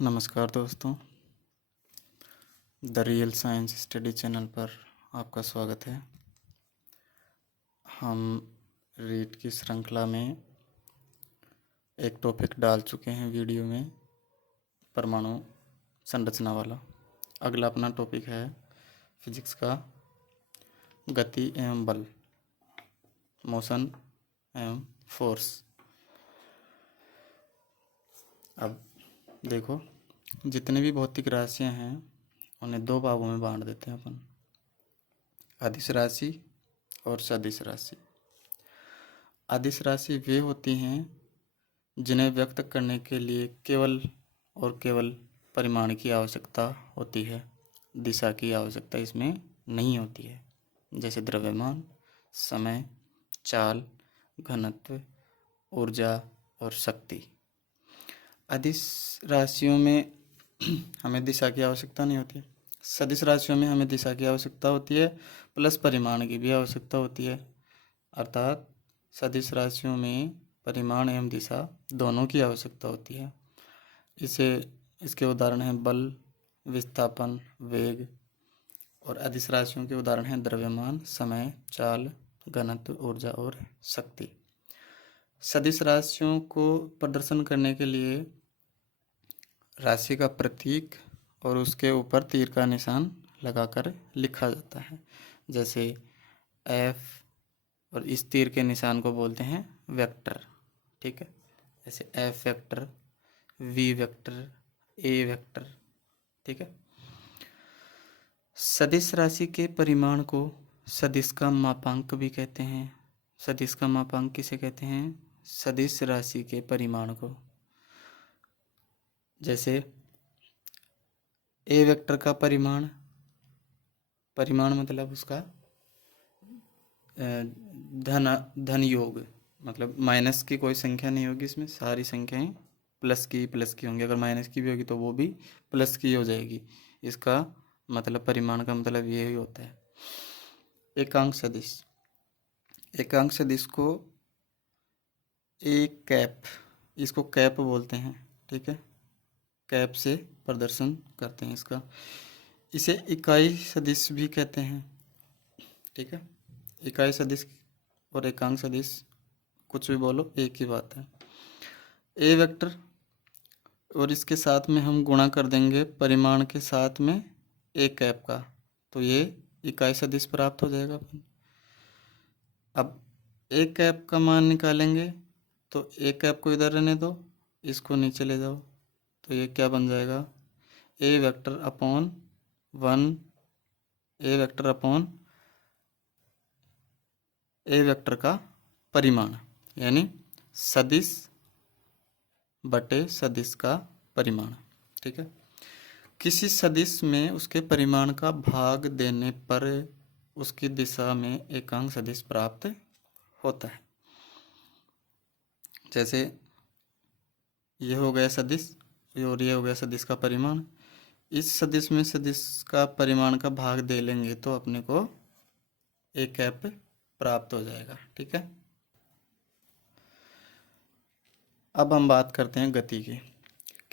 नमस्कार दोस्तों, the real science study channel पर आपका स्वागत है। हम रीड की श्रृंखला में एक टॉपिक डाल चुके हैं वीडियो में, परमाणु संरचना वाला। अगला अपना टॉपिक है फिजिक्स का गति एवं बल, मोशन एवं फोर्स। अब देखो, जितने भी भौतिक राशियां हैं उन्हें दो भागों में बांट देते हैं अपन, अदिश राशि और सदिश राशि। अदिश राशि वे होती हैं जिन्हें व्यक्त करने के लिए केवल और केवल परिमाण की आवश्यकता होती है, दिशा की आवश्यकता इसमें नहीं होती है, जैसे द्रव्यमान, समय, चाल, घनत्व, ऊर्जा और शक्ति। अदिश राशियों में हमें दिशा की आवश्यकता नहीं होती है। सदिश राशियों में हमें दिशा की आवश्यकता होती है प्लस परिमाण की भी आवश्यकता होती है। अर्थात सदिश राशियों में परिमाण एवं दिशा दोनों की आवश्यकता होती है। इसके उदाहरण हैं बल, विस्थापन, वेग। और अदिश राशियों के उदाहरण हैं द्रव्यमान, समय, चाल, घनत्व, ऊर्जा और शक्ति। सदिश राशियों को प्रदर्शन करने के लिए राशि का प्रतीक और उसके ऊपर तीर का निशान लगाकर लिखा जाता है, जैसे F, और इस तीर के निशान को बोलते हैं वेक्टर। ठीक है, जैसे F vector, V vector, A vector. ठीक है। सदिश राशि के परिमाण को सदिश का मापांक भी कहते हैं। सदिश का मापांक किसे कहते हैं? सदिश राशि के परिमाण को। जैसे ए वेक्टर का परिमाण मतलब उसका धन योग, मतलब माइनस की कोई संख्या नहीं होगी, इसमें सारी संख्याएं प्लस की होंगी। अगर माइनस की भी होगी तो वो भी प्लस की हो जाएगी। इसका मतलब परिमाण का मतलब यही होता है। एकांक सदिश, एकांक सदिश को एक कैप, इसको कैप बोलते हैं। ठीक है, कैप से प्रदर्शन करते हैं इसका। इसे इकाई सदिश भी कहते हैं। ठीक है, इकाई सदिश और एकांक सदिश कुछ भी बोलो, एक ही बात है। ए वेक्टर और इसके साथ में हम गुणा कर देंगे परिमाण के साथ में ए कैप का, तो ये इकाई सदिश प्राप्त हो जाएगा। अब ए कैप का मान निकालेंगे तो ए कैप को इधर रहने दो, इसको नीचे ले जाओ, तो ये क्या बन जाएगा? ए वेक्टर अपॉन 1, ए वेक्टर अपॉन ए वेक्टर का परिमाण, यानी सदिश बटे सदिश का परिमाण। ठीक है, किसी सदिश में उसके परिमाण का भाग देने पर उसकी दिशा में एकांक सदिश प्राप्त होता है। जैसे ये हो गया सदिश और ये हो गया सदिश का परिमाण। इस सदिश में सदिश का परिमाण का भाग दे लेंगे तो अपने को ए कैप प्राप्त हो जाएगा। ठीक है, अब हम बात करते हैं गति की।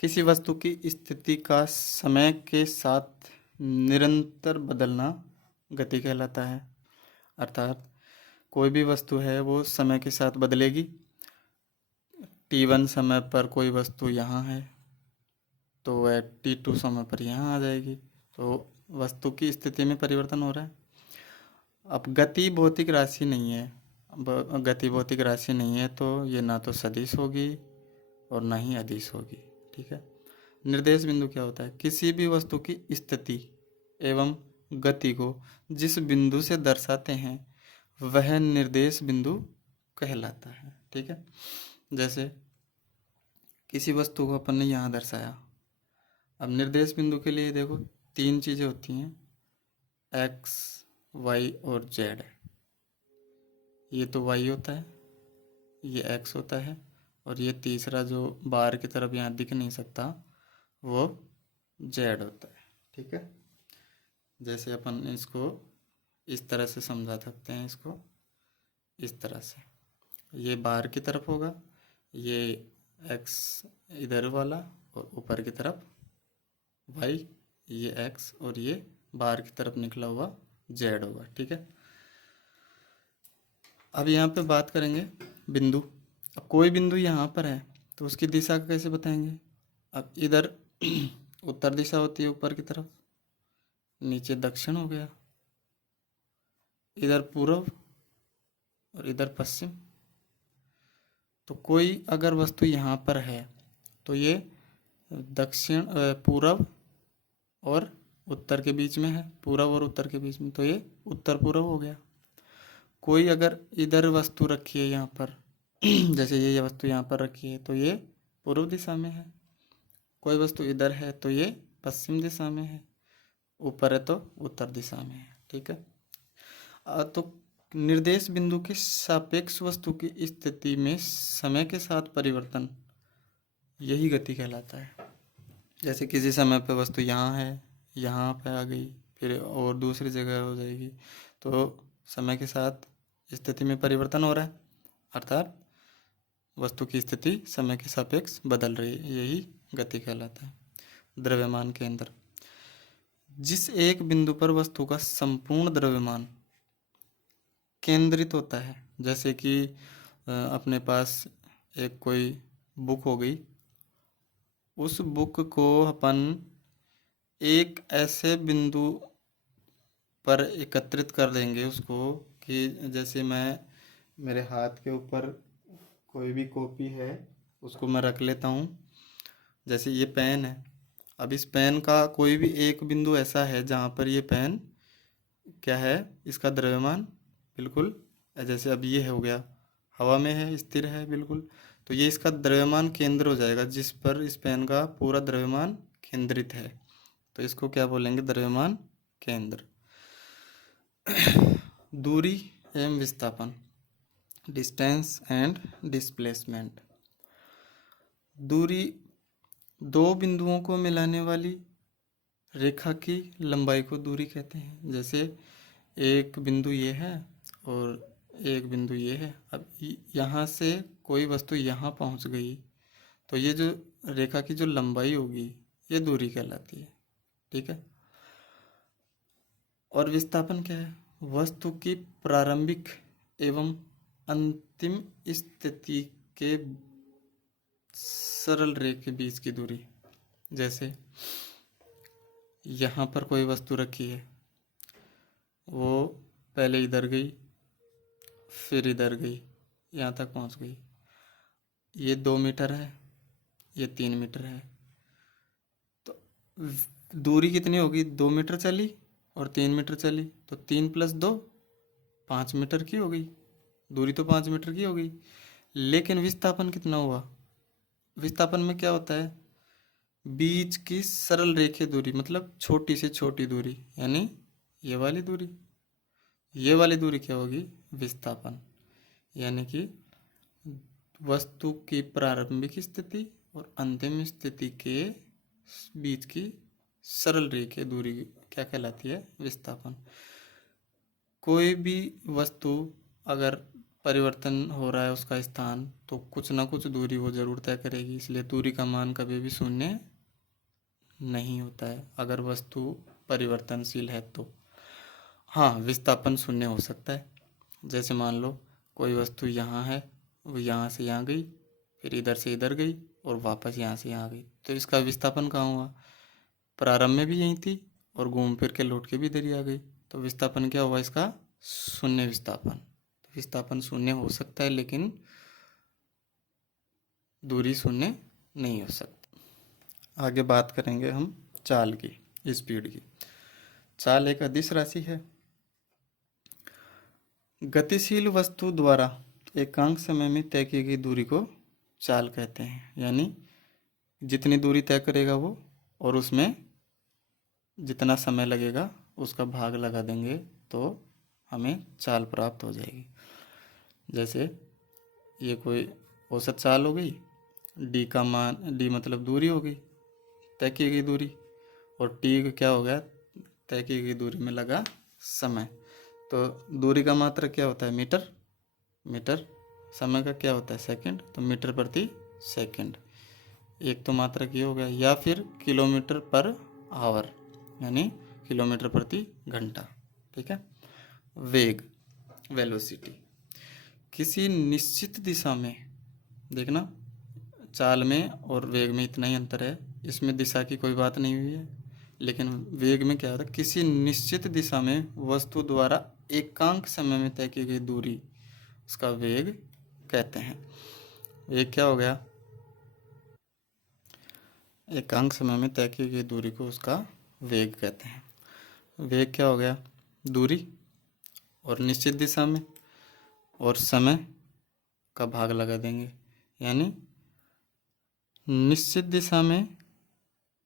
किसी वस्तु की स्थिति का समय के साथ निरंतर बदलना गति कहलाता है। अर्थात कोई भी वस्तु है वो समय के साथ बदलेगी। t1 समय पर कोई वस्तु यहाँ है तो वह t2 समय पर यहाँ आ जाएगी, तो वस्तु की स्थिति में परिवर्तन हो रहा है। अब गति भौतिक राशि नहीं है, गति भौतिक राशि नहीं है तो ये ना तो सदिश होगी और ना ही अदिश होगी। ठीक है, निर्देश बिंदु क्या होता है? किसी भी वस्तु की स्थिति एवं गति को जिस बिंदु से दर्शाते हैं वह निर्देश बिंदु कहलाता है। ठीक है, जैसे किसी वस्तु को अपन ने यहाँ दर्शाया। अब निर्देश बिंदु के लिए देखो 3 चीज़ें होती हैं, x, y और z। ये तो y होता है, ये x होता है, और ये तीसरा जो बाहर की तरफ यहाँ दिख नहीं सकता वो z होता है। ठीक है, जैसे अपन इसको इस तरह से समझा सकते हैं, इसको इस तरह से, ये बाहर की तरफ होगा, ये x इधर वाला और ऊपर की तरफ वाई, ये एक्स, और ये बाहर की तरफ निकला हुआ जेड होगा। ठीक है, अब यहाँ पे बात करेंगे बिंदु। अब कोई बिंदु यहाँ पर है तो उसकी दिशा का कैसे बताएंगे। अब इधर उत्तर दिशा होती है ऊपर की तरफ, नीचे दक्षिण हो गया, इधर पूर्व और इधर पश्चिम। तो कोई अगर वस्तु यहाँ पर है तो ये दक्षिण पूर्व और उत्तर के बीच में है, पूर्व और उत्तर के बीच में, तो ये उत्तर पूर्व हो गया। कोई अगर इधर वस्तु रखी है यहाँ पर जैसे ये वस्तु यहाँ पर रखी है तो ये पूर्व दिशा में है। कोई वस्तु इधर है तो ये पश्चिम दिशा में है, ऊपर है तो उत्तर दिशा में है। ठीक है, तो निर्देश बिंदु के सापेक्ष वस्तु की स्थिति में समय के साथ परिवर्तन, यही गति कहलाता है। जैसे किसी समय पे वस्तु यहाँ है, यहाँ पे आ गई, फिर और दूसरी जगह हो जाएगी, तो समय के साथ स्थिति में परिवर्तन हो रहा है, अर्थात वस्तु की स्थिति समय के सापेक्ष बदल रही है, यही गति कहलाता है। द्रव्यमान केंद्र, जिस एक बिंदु पर वस्तु का संपूर्ण द्रव्यमान केंद्रित होता है, जैसे कि अपने पास एक कोई बुक हो गई, उस बुक को अपन एक ऐसे बिंदु पर एकत्रित कर देंगे उसको, कि जैसे मैं मेरे हाथ के ऊपर कोई भी कॉपी है उसको मैं रख लेता हूँ, जैसे ये पेन है। अब इस पेन का कोई भी एक बिंदु ऐसा है जहाँ पर ये पेन क्या है, इसका द्रव्यमान बिल्कुल, जैसे अब ये हो गया हवा में है, स्थिर है बिल्कुल, तो ये इसका द्रव्यमान केंद्र हो जाएगा, जिस पर इस पेन का पूरा द्रव्यमान केंद्रित है, तो इसको क्या बोलेंगे, द्रव्यमान केंद्र। दूरी एवं विस्थापन, डिस्टेंस एंड डिस्प्लेसमेंट। दूरी दो बिंदुओं को मिलाने वाली रेखा की लंबाई को दूरी कहते हैं। जैसे एक बिंदु ये है और एक बिंदु ये है, अब यहाँ से कोई वस्तु यहाँ पहुँच गई तो ये जो रेखा की जो लंबाई होगी ये दूरी कहलाती है। ठीक है, और विस्थापन क्या है, वस्तु की प्रारंभिक एवं अंतिम स्थिति के सरल रेखा के बीच की दूरी। जैसे यहाँ पर कोई वस्तु रखी है, वो पहले इधर गई, फिर इधर गई, यहाँ तक पहुँच गई, ये 2 मीटर है, ये 3 मीटर है, तो दूरी कितनी होगी, 2 मीटर चली और 3 मीटर चली, तो 3 + 2 5 मीटर की हो गई, दूरी तो 5 मीटर की हो गई। लेकिन विस्थापन कितना हुआ, विस्थापन में क्या होता है, बीच की सरल रेखीय दूरी, मतलब छोटी से छोटी दूरी, यानी ये वाली दूरी, ये वाली दूरी क्या होगी, विस्थापन। यानी कि वस्तु की प्रारंभिक स्थिति और अंतिम स्थिति के बीच की सरल रेखीय दूरी क्या कहलाती है, विस्थापन। कोई भी वस्तु अगर परिवर्तन हो रहा है उसका स्थान, तो कुछ ना कुछ दूरी वो जरूर तय करेगी, इसलिए दूरी का मान कभी भी शून्य नहीं होता है अगर वस्तु परिवर्तनशील है तो। हाँ, विस्थापन शून्य हो सकता है, जैसे मान लो कोई वस्तु यहाँ है, वो यहाँ से यहाँ गई, फिर इधर से इधर गई और वापस यहाँ से यहाँ गई, तो इसका विस्थापन कहाँ हुआ, प्रारंभ में भी यहीं थी और घूम फिर के लौट के भी इधर ही आ गई, तो विस्थापन क्या हुआ इसका, शून्य विस्थापन। तो विस्थापन शून्य हो सकता है लेकिन दूरी शून्य नहीं हो सकती। आगे बात करेंगे हम चाल की, स्पीड की। चाल एक अदिश राशि है। गतिशील वस्तु द्वारा एकांक समय में तय की गई दूरी को चाल कहते हैं। यानी जितनी दूरी तय करेगा वो, और उसमें जितना समय लगेगा उसका भाग लगा देंगे तो हमें चाल प्राप्त हो जाएगी। जैसे ये कोई औसत चाल हो गई, डी का मान, डी मतलब दूरी हो गई, तय की गई दूरी, और टी क्या हो गया, तय की गई दूरी में लगा समय। तो दूरी का मात्रक क्या होता है, मीटर, मीटर। समय का क्या होता है, सेकंड, तो मीटर प्रति सेकंड। एक तो मात्रक ये हो गया, या फिर किलोमीटर पर आवर यानी किलोमीटर प्रति घंटा। ठीक है। वेग वेलोसिटी, किसी निश्चित दिशा में, देखना चाल में और वेग में इतना ही अंतर है, इसमें दिशा की कोई बात नहीं हुई है, लेकिन वेग में क्या होता है, किसी निश्चित दिशा में वस्तु द्वारा एकांक समय में तय की गई दूरी उसका वेग कहते हैं। वेग क्या हो गया, एकांक समय में तय की गई दूरी को उसका वेग कहते हैं। वेग क्या हो गया, दूरी और निश्चित दिशा में और समय का भाग लगा देंगे, यानी निश्चित दिशा में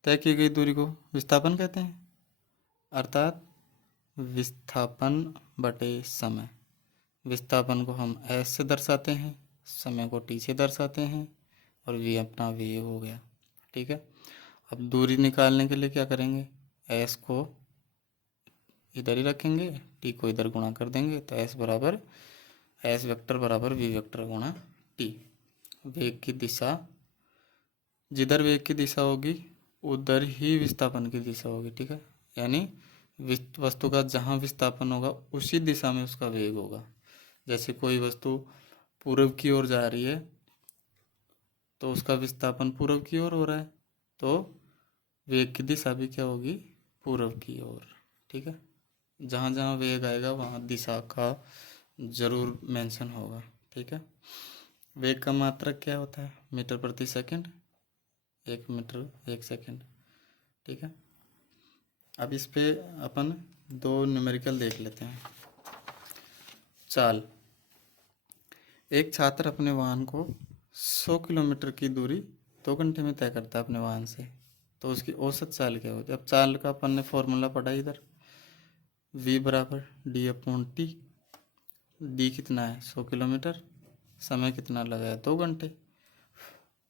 तय की गई दूरी को विस्थापन कहते हैं, अर्थात विस्थापन बटे समय। विस्थापन को हम s से दर्शाते हैं, समय को t से दर्शाते हैं, और v अपना वेग हो गया। ठीक है। अब दूरी निकालने के लिए क्या करेंगे, s को इधर ही रखेंगे, t को इधर गुणा कर देंगे, तो s वेक्टर बराबर v वेक्टर गुणा t। वेग की दिशा, जिधर वेग की दिशा होगी उधर ही विस्थापन की दिशा होगी। ठीक है। यानी वस्तु का जहाँ विस्थापन होगा उसी दिशा में उसका वेग होगा। जैसे कोई वस्तु पूर्व की ओर जा रही है तो उसका विस्थापन पूर्व की ओर हो रहा है, तो वेग की दिशा भी क्या होगी, पूर्व की ओर। ठीक है। जहाँ जहाँ वेग आएगा वहाँ दिशा का जरूर मेंशन होगा। ठीक है। वेग का मात्रक क्या होता है, मीटर प्रति सेकंड, 1 मीटर 1 सेकंड। ठीक है। अब इस पे अपन 2 न्यूमेरिकल देख लेते हैं। चाल, एक छात्र अपने वाहन को 100 किलोमीटर की दूरी 2 घंटे में तय करता है अपने वाहन से, तो उसकी औसत चाल क्या होती है। अब चाल का अपन ने फॉर्मूला पढ़ा इधर, v बराबर d/t। d कितना है 100 किलोमीटर, समय कितना लगा है 2 घंटे,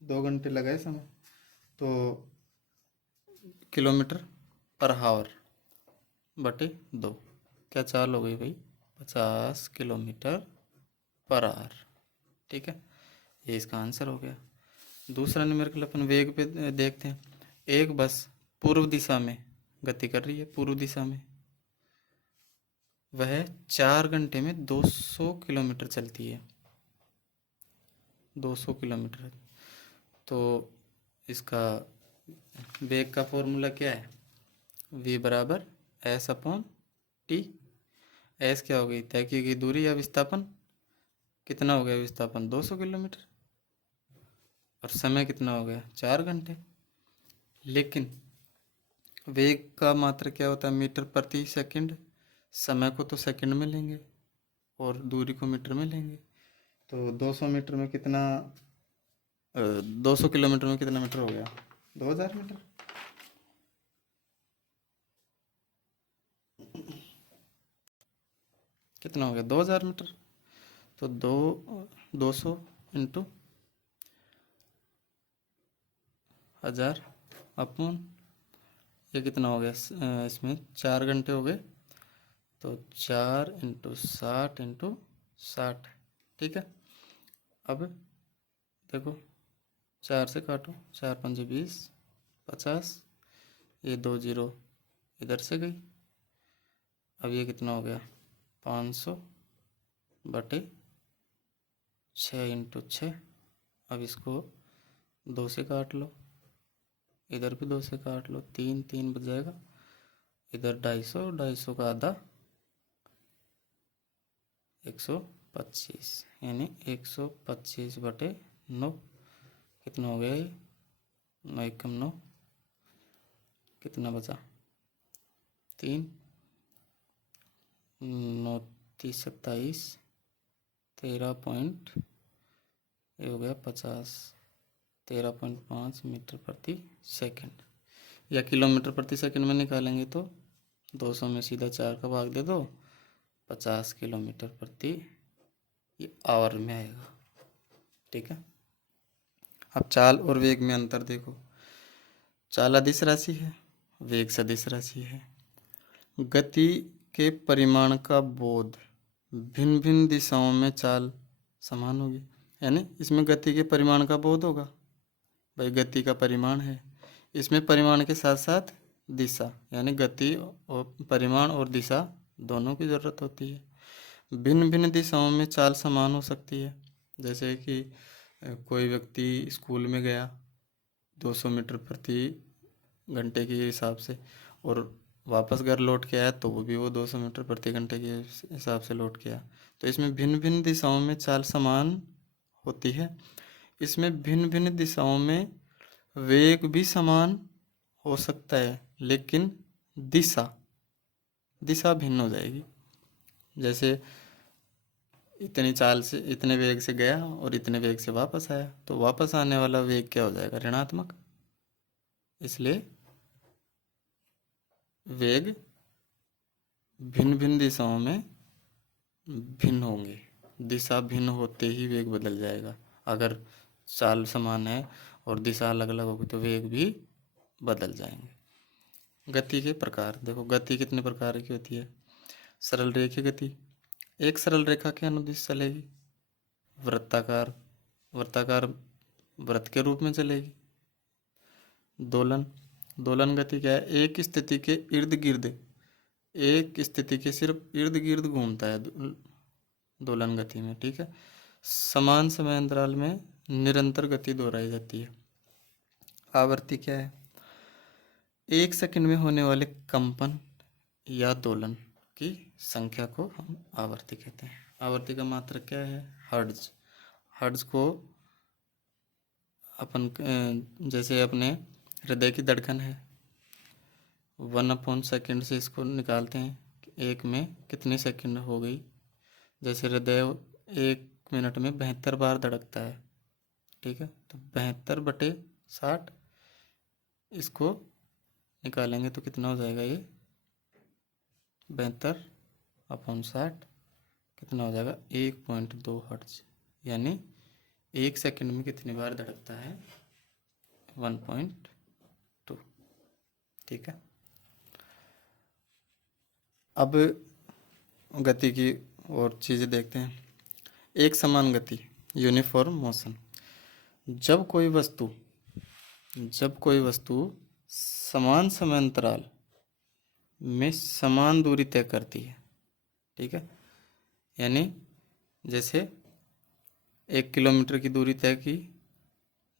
2 घंटे लगा है समय, तो किलोमीटर पर हावर बटे 2, क्या चाल हो गई भाई, 50 किलोमीटर पर आवर। ठीक है। ये इसका आंसर हो गया। दूसरा न्यूमेरिकल अपन वेग पे देखते हैं। एक बस पूर्व दिशा में गति कर रही है, पूर्व दिशा में, वह 4 घंटे में 200 किलोमीटर चलती है, 200 किलोमीटर। तो इसका वेग का फॉर्मूला क्या है, v बराबर s/t। s क्या हो गई, तय की गई दूरी या विस्थापन, कितना हो गया विस्थापन 200 किलोमीटर, और समय कितना हो गया 4 घंटे। लेकिन वेग का मात्रक क्या होता है, मीटर प्रति सेकंड। समय को तो सेकंड में लेंगे और दूरी को मीटर में लेंगे, तो 200 मीटर में कितना, 200 किलोमीटर में कितना मीटर हो गया, 2000 मीटर। कितना हो गया 2000 मीटर, तो 200 इंटू 1000 अपॉन, ये कितना हो गया, इसमें 4 घंटे हो गए, तो 4 इंटू 60 इंटू 60। ठीक है। अब देखो 4 से काटो, 4 पंजे 20, 50, ये 2 जीरो इधर से गई। अब ये कितना हो गया 500 बटे 6 इंटू 6। अब इसको 2 से काट लो, इधर भी 2 से काट लो, 3 3 बच जाएगा, इधर 250, 250 का आधा 125, यानी 125 बटे 9। कितना हो गया ये, 9 एकम 9, कितना बचा 3, 9 30 27, 13 पॉइंट, ये हो गया 50, 13.5 मीटर प्रति सेकंड। या किलोमीटर प्रति सेकंड में निकालेंगे तो 200 में सीधा 4 का भाग दे दो, 50 किलोमीटर प्रति आवर में आएगा। ठीक है। अब चाल और वेग में अंतर देखो। चाल अदिश राशि है, वेग सदिश राशि है। गति के परिमाण का बोध, भिन्न भिन्न दिशाओं में चाल समान होगी, यानी इसमें गति के परिमाण का बोध होगा। भाई गति का परिमाण है, इसमें परिमाण के साथ साथ दिशा, यानी गति और परिमाण और दिशा दोनों की ज़रूरत होती है। भिन्न भिन्न दिशाओं में चाल समान हो सकती है। जैसे कि कोई व्यक्ति स्कूल में गया 200 मीटर प्रति घंटे के हिसाब से, और वापस घर लौट के आया तो वो 200 मीटर प्रति घंटे के हिसाब से लौट के आया। तो इसमें भिन्न भिन्न दिशाओं में चाल समान होती है। इसमें भिन्न भिन्न दिशाओं में वेग भी समान हो सकता है, लेकिन दिशा भिन्न हो जाएगी। जैसे इतनी चाल से, इतने वेग से गया और इतने वेग से वापस आया, तो वापस आने वाला वेग क्या हो जाएगा? ऋणात्मक। इसलिए वेग भिन्न भिन्न दिशाओं में भिन्न होंगे। दिशा भिन्न होते ही वेग बदल जाएगा। अगर चाल समान है और दिशा अलग अलग होगी तो वेग भी बदल जाएंगे। गति के प्रकार देखो, गति कितने प्रकार की होती है? सरल रेखीय गति, एक सरल रेखा के अनुदिश चलेगी। वृत्ताकार वृत्त के रूप में चलेगी। दोलन गति क्या है? एक स्थिति के इर्द गिर्द, एक स्थिति के सिर्फ इर्द गिर्द घूमता है दोलन गति में, ठीक है। समान समय अंतराल में निरंतर गति दोहराई जाती है। आवर्ती क्या है? एक सेकंड में होने वाले कंपन या दोलन की संख्या को हम आवर्ती कहते हैं। आवर्ती का मात्रक क्या है? हर्ट्ज को अपन जैसे अपने हृदय की धड़कन है, 1/सेकंड से इसको निकालते हैं, एक में कितनी सेकंड हो गई। जैसे हृदय 1 मिनट में 72 बार धड़कता है, ठीक है। तो 72/60 इसको निकालेंगे तो कितना हो जाएगा? ये 72/60 कितना हो जाएगा? 1.2 हर्ट्ज, यानी एक सेकंड में कितनी बार धड़कता है? 1.2, ठीक है। अब गति की और चीज़ें देखते हैं। एक समान गति, यूनिफॉर्म मोशन। जब कोई वस्तु समान समय अंतराल में समान दूरी तय करती है, ठीक है। यानी जैसे 1 किलोमीटर की दूरी तय की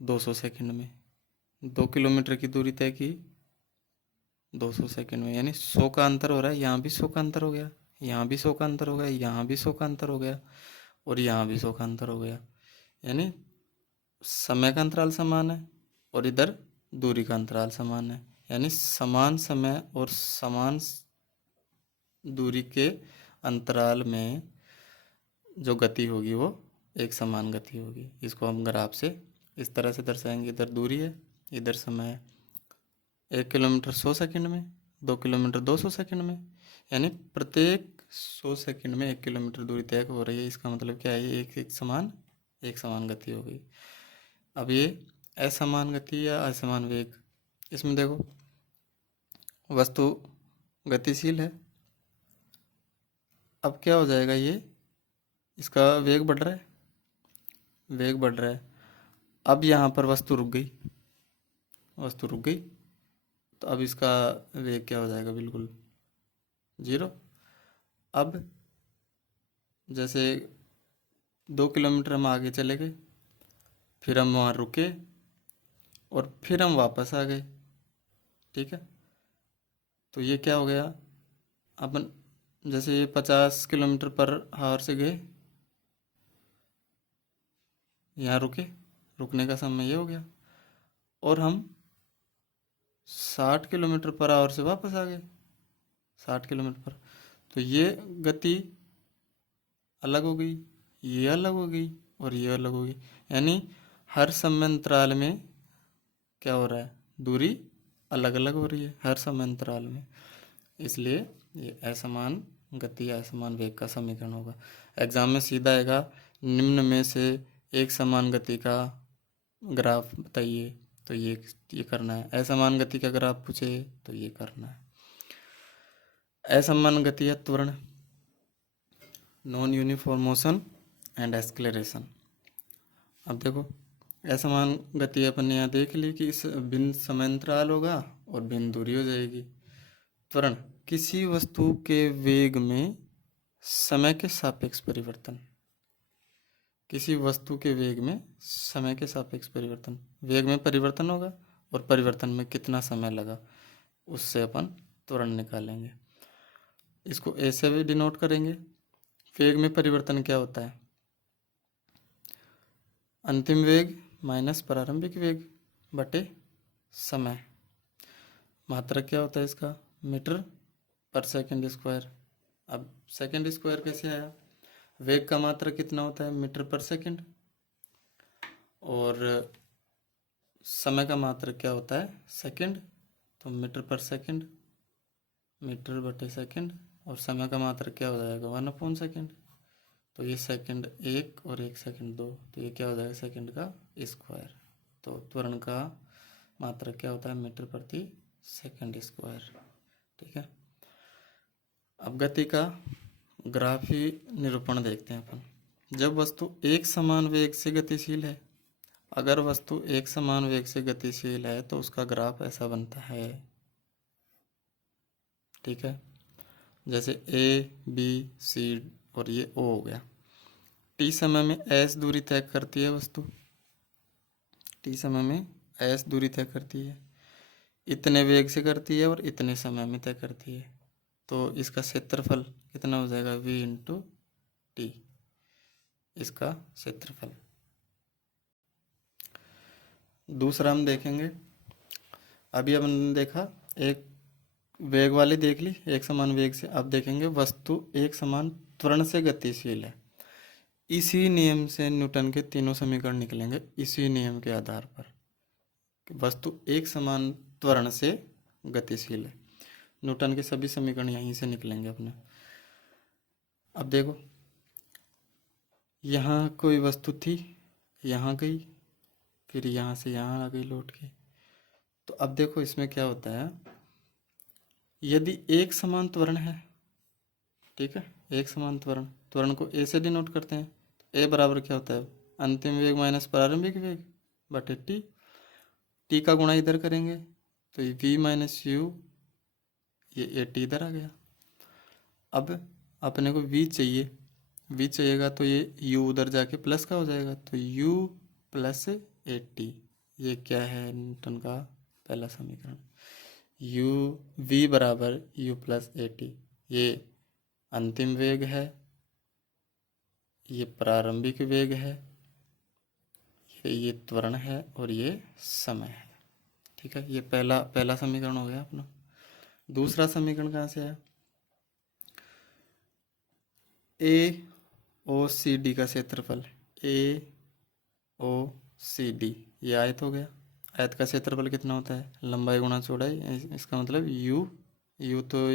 200 सेकंड में, 2 किलोमीटर की दूरी तय की 200 सेकंड में, यानी 100 का अंतर हो रहा है। यहाँ भी 100 का अंतर हो गया, यहाँ भी 100 का अंतर हो गया, यहाँ भी 100 का अंतर हो गया, और यहाँ भी 100 का अंतर हो गया। यानी समय का अंतराल समान है और इधर दूरी का अंतराल समान है। यानी समान समय और समान दूरी के अंतराल में जो गति होगी वो एक समान गति होगी। इसको हम ग्राफ से इस तरह से दर्शाएंगे। इधर दूरी है, इधर समय है। 1 किलोमीटर 100 सेकंड में, 2 किलोमीटर 200 सेकंड में, यानी प्रत्येक 100 सेकंड में 1 किलोमीटर दूरी तय हो रही है। इसका मतलब क्या है? एक समान गति हो गई। अब ये असमान गति या असमान वेग, इसमें देखो वस्तु गतिशील है। अब क्या हो जाएगा? ये इसका वेग बढ़ रहा है, अब यहाँ पर वस्तु रुक गई, तो अब इसका वेग क्या हो जाएगा? बिल्कुल 0। अब जैसे 2 किलोमीटर हम आगे चले गए, फिर हम वहाँ रुके और फिर हम वापस आ गए, ठीक है। तो ये क्या हो गया? अपन जैसे 50 किलोमीटर पर आवर से गए, यहाँ रुकने का समय ये हो गया, और हम 60 किलोमीटर पर आवर से वापस आ गए 60 किलोमीटर पर। तो ये गति अलग हो गई, ये अलग हो गई और ये अलग हो गई। यानी हर समय अंतराल में क्या हो रहा है? दूरी अलग अलग हो रही है हर समय अंतराल में। इसलिए ये असमान गति या असमान वेग का समीकरण होगा। एग्जाम में सीधा आएगा, निम्न में से एक समान गति का ग्राफ बताइए, तो ये करना है। असमान गति का ग्राफ पूछे तो ये करना है। असमान गति या त्वरण, non uniform motion and acceleration. अब देखो असमान गति अपन ने यहाँ देख ली कि इस भिन्न समय अंतराल होगा और भिन्न दूरी हो जाएगी। त्वरण किसी वस्तु के वेग में समय के सापेक्ष परिवर्तन, किसी वस्तु के वेग में समय के सापेक्ष परिवर्तन, वेग में परिवर्तन होगा और परिवर्तन में कितना समय लगा, उससे अपन त्वरण निकालेंगे। इसको ऐसे भी डिनोट करेंगे। वेग में परिवर्तन क्या होता है? अंतिम वेग माइनस प्रारंभिक वेग बटे समय। मात्रक क्या होता है इसका? मीटर पर सेकंड स्क्वायर। अब सेकंड स्क्वायर कैसे आया? वेग का मात्रक कितना होता है? मीटर पर सेकंड। और समय का मात्रक क्या होता है? सेकंड। तो मीटर पर सेकंड, मीटर बटे सेकंड, और समय का मात्रक क्या हो जाएगा? 1/सेकंड। तो ये सेकंड 1 और 1 सेकंड 2, तो ये क्या हो जाएगा? सेकंड का स्क्वायर। तो त्वरण का मात्रक क्या होता है? मीटर प्रति सेकंड स्क्वायर। ठीक है। अब गति का ग्राफी निरूपण देखते हैं अपन। जब वस्तु एक समान वेग से गतिशील है, अगर वस्तु एक समान वेग से गतिशील है तो उसका ग्राफ ऐसा बनता है। ठीक है। जैसे ए बी सी और ये ओ हो गया। टी समय में एस दूरी तय करती है वस्तु, टी समय में एस दूरी तय करती है, इतने वेग से करती है और इतने समय में तय करती है। तो इसका क्षेत्रफल कितना हो जाएगा? v इंटू टी, इसका क्षेत्रफल। दूसरा हम देखेंगे। अभी हमने देखा एक वेग वाली देख ली, एक समान वेग से। अब देखेंगे वस्तु एक समान त्वरण से गतिशील है। इसी नियम से न्यूटन के तीनों समीकरण निकलेंगे, इसी नियम के आधार पर कि वस्तु एक समान त्वरण से गतिशील है। न्यूटन के सभी समीकरण यहीं से निकलेंगे अपने। अब देखो, यहाँ कोई वस्तु थी, यहाँ गई, फिर यहाँ से यहाँ आ गई लौट के। तो अब देखो इसमें क्या होता है, यदि एक समान त्वरण है, ठीक है, एक समान त्वरण, त्वरण को ए से डिनोट करते हैं। ए बराबर क्या होता है? अंतिम वेग माइनस प्रारंभिक वेग बटे टी। टी का गुणा इधर करेंगे तो ये v माइनस यू, ये ए टी इधर आ गया। अब अपने को v चाहिए, v चाहिएगा तो ये u उधर जाके प्लस का हो जाएगा, तो u प्लस ए टी। ये क्या है? न्यूटन का पहला समीकरण। u v बराबर u प्लस ए टी। ये अंतिम वेग है, ये प्रारंभिक वेग है, ये त्वरण है और ये समय है। ठीक है, ये पहला समीकरण हो गया अपना। दूसरा समीकरण कहाँ से आया? ए ओ सी डी का क्षेत्रफल, ए ओ सी डी, ये आयत हो गया। आयत का क्षेत्रफल कितना होता है? लंबाई गुणा चौड़ाई। इसका मतलब यू तो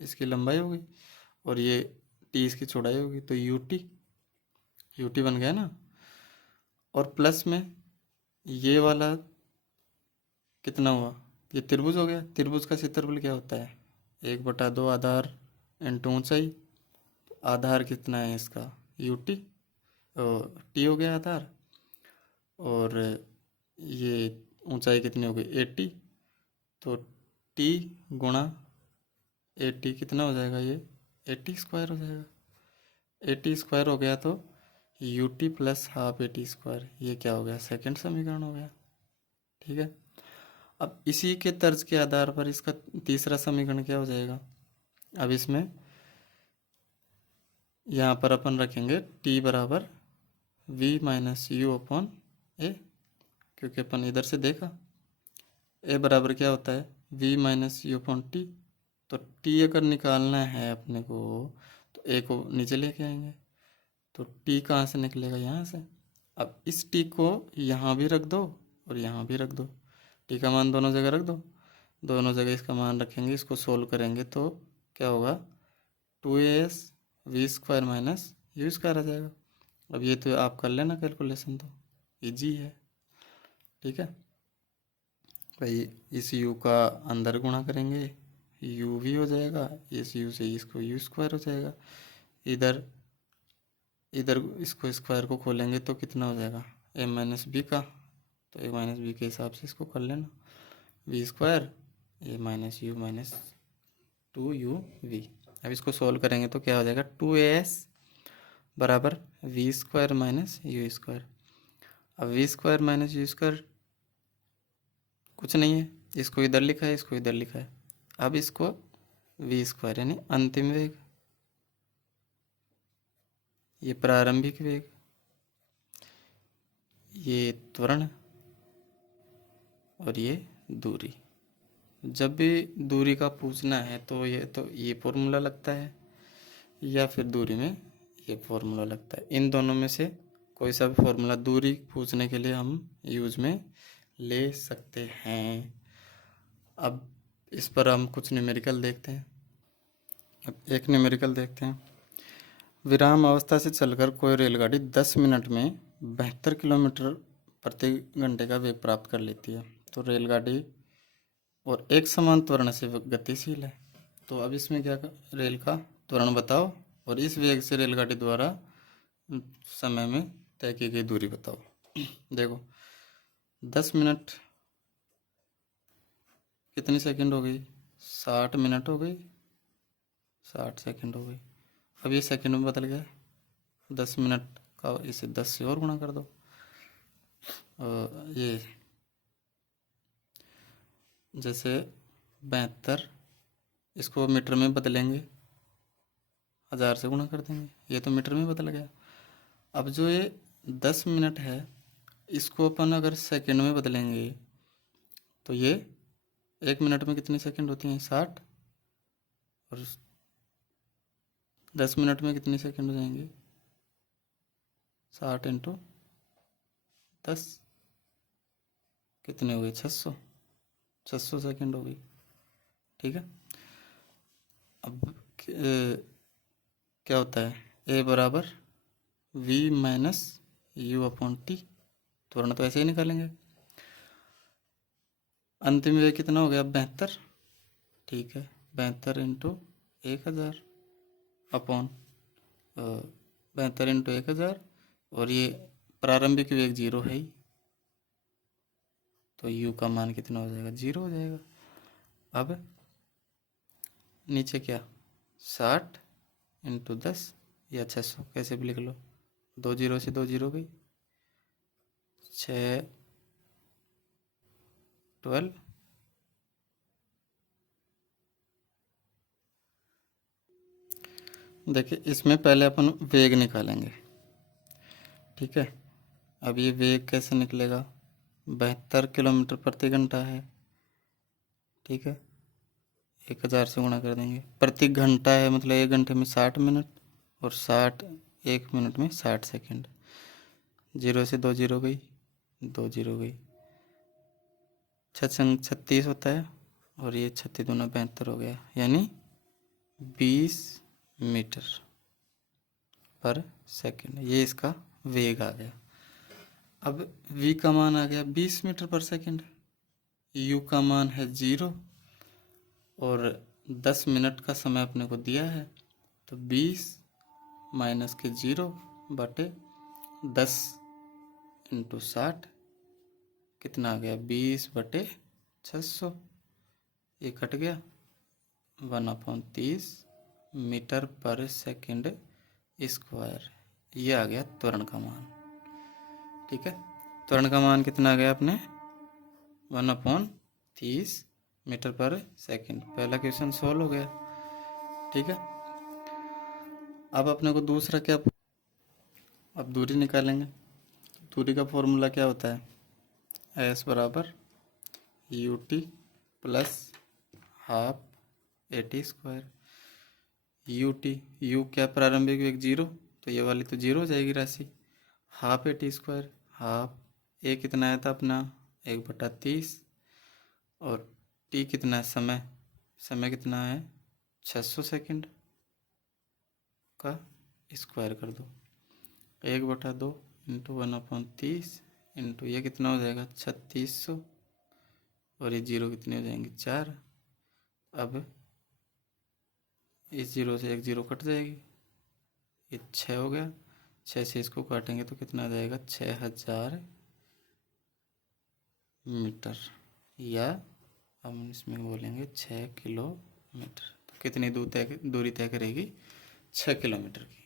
इसकी लंबाई होगी और ये टी इसकी चौड़ाई होगी, तो यू टी बन गया ना। और प्लस में ये वाला कितना हुआ? ये त्रिभुज हो गया। त्रिभुज का क्षेत्रफल क्या होता है? 1/2 आधार इंटू ऊंचाई। आधार कितना है इसका? यू टी, टी हो गया आधार, और ये ऊंचाई कितनी हो गई? 80। तो टी गुणा 80 कितना हो जाएगा? ये 80 स्क्वायर हो जाएगा। 80 स्क्वायर हो गया तो U T plus half 80 square, ये क्या हो गया? सेकंड समीकरण हो गया। ठीक है। अब इसी के तर्ज के आधार पर इसका तीसरा समीकरण क्या हो जाएगा? अब इसमें यहाँ पर अपन रखेंगे t बराबर v माइनस यू अपॉन ए, क्योंकि अपन इधर से देखा a बराबर क्या होता है? v minus you upon T. तो t अगर निकालना है अपने को तो a को नीचे लेके आएंगे, तो t कहाँ से निकलेगा? यहाँ से। अब इस t को यहाँ भी रख दो और यहाँ भी रख दो, t का मान दोनों जगह रख दो, दोनों जगह इसका मान रखेंगे, इसको सोल्व करेंगे तो क्या होगा? 2as v square minus u square आ जाएगा। अब ये तो आप कर लेना कैलकुलेशन, तो इजी है। ठीक है भाई, इस u का अंदर गुणा करेंगे, u भी हो जाएगा, इस u से इसको u स्क्वायर हो जाएगा। इधर इधर इसको स्क्वायर को खोलेंगे तो कितना हो जाएगा? a माइनस बी का, तो a माइनस बी के हिसाब से इसको कर लेना, v स्क्वायर ये minus you minus 2u v। अब इसको सोल्व करेंगे तो क्या हो जाएगा, 2as बराबर v square minus u square. अब v square minus u square कुछ नहीं है, इसको इधर लिखा है, इसको इधर लिखा है। अब इसको वी स्क्वायर यानी अंतिम वेग, ये प्रारंभिक वेग, ये त्वरण और ये दूरी। जब भी दूरी का पूछना है तो ये फॉर्मूला लगता है या फिर दूरी में ये फॉर्मूला लगता है। इन दोनों में से कोई सा भी फॉर्मूला दूरी पूछने के लिए हम यूज में ले सकते हैं। अब इस पर हम कुछ न्यूमेरिकल देखते हैं। अब एक न्यूमेरिकल देखते हैं। विराम अवस्था से चलकर कोई रेलगाड़ी 10 मिनट में 72 किलोमीटर प्रति घंटे का वेग प्राप्त कर लेती है। तो रेलगाड़ी और एक समान त्वरण से गतिशील है। तो अब इसमें क्या, रेल का त्वरण बताओ और इस वेग से रेलगाड़ी द्वारा समय में तय की गई दूरी बताओ। देखो 10 मिनट कितनी सेकंड हो गई, 60 मिनट हो गई, 60 सेकंड हो गई। अब ये सेकंड में बदल गया, 10 मिनट का इसे 10 से और गुणा कर दो। ये जैसे 72, इसको मीटर में बदलेंगे, 1000 से गुणा कर देंगे, ये तो मीटर में बदल गया। अब जो ये 10 मिनट है इसको अपन अगर सेकंड में बदलेंगे तो ये 1 मिनट में कितनी सेकंड होती हैं, 60, और 10 मिनट में कितनी सेकंड हो जाएंगे, 60 इंटू 10 कितने हुए, 600 सेकंड हो गई। ठीक है। अब क्या होता है, ए बराबर v minus you upon T, त्वरण तो ऐसे ही निकालेंगे। अंतिम वेग कितना हो गया, 72। ठीक है, 72 इंटू 1000 अपॉन 72 इंटू 1000, और ये प्रारंभिक वेग 0 है ही, तो u का मान कितना हो जाएगा, 0 हो जाएगा। अब नीचे क्या, 60 इंटू 10 या 600 कैसे भी लिख लो, 2 जीरो से 2 जीरो गई, 6 12, देखिए इसमें पहले अपन वेग निकालेंगे। ठीक है, अब ये वेग कैसे निकलेगा, 72 किलोमीटर प्रति घंटा है। ठीक है, 1000 से गुणा कर देंगे, प्रति घंटा है मतलब 1 घंटे में 60 मिनट, और 60 1 मिनट में 60 सेकंड। 0 से 2 जीरो गई, 2 जीरो गई, 36 होता है, और ये 36 दूना 72 हो गया, यानी 20 मीटर पर सेकंड, ये इसका वेग आ गया। अब v का मान आ गया 20 मीटर पर सेकंड, u का मान है 0, और 10 मिनट का समय अपने को दिया है, तो 20 माइनस के 0 बटे 10 इंटू 60 कितना आ गया, 20 बटे 600, ये कट गया, 1/30 मीटर पर सेकंड स्क्वायर, ये आ गया त्वरण का मान। ठीक है, त्वरण का मान कितना आ गया अपने, 1/30 मीटर पर सेकंड। पहला क्वेश्चन सॉल्व हो गया। ठीक है, अब अपने को दूसरा क्या, अब दूरी निकालेंगे। दूरी का फॉर्मूला क्या होता है, एस बराबर U T plus half a t square. U T, you क्या प्रारंभिक वेग 0, तो ये वाली तो 0 हो जाएगी राशि, half a t square, half a कितना आया था अपना 1/30, और टी कितना है, समय कितना है 600 सेकंड का स्क्वायर कर दो, 1/2 इंटू 1/30 इंटू ये कितना हो जाएगा 3600, और ये 0 कितने हो जाएंगे 4। अब इस 0 से एक 0 कट जाएगी, ये 6 हो गया, 6 से इसको काटेंगे तो कितना आ जाएगा 6000 मीटर या हम इसमें बोलेंगे 6 किलोमीटर। तो कितनी दूरी तय करेगी? 6 किलोमीटर की।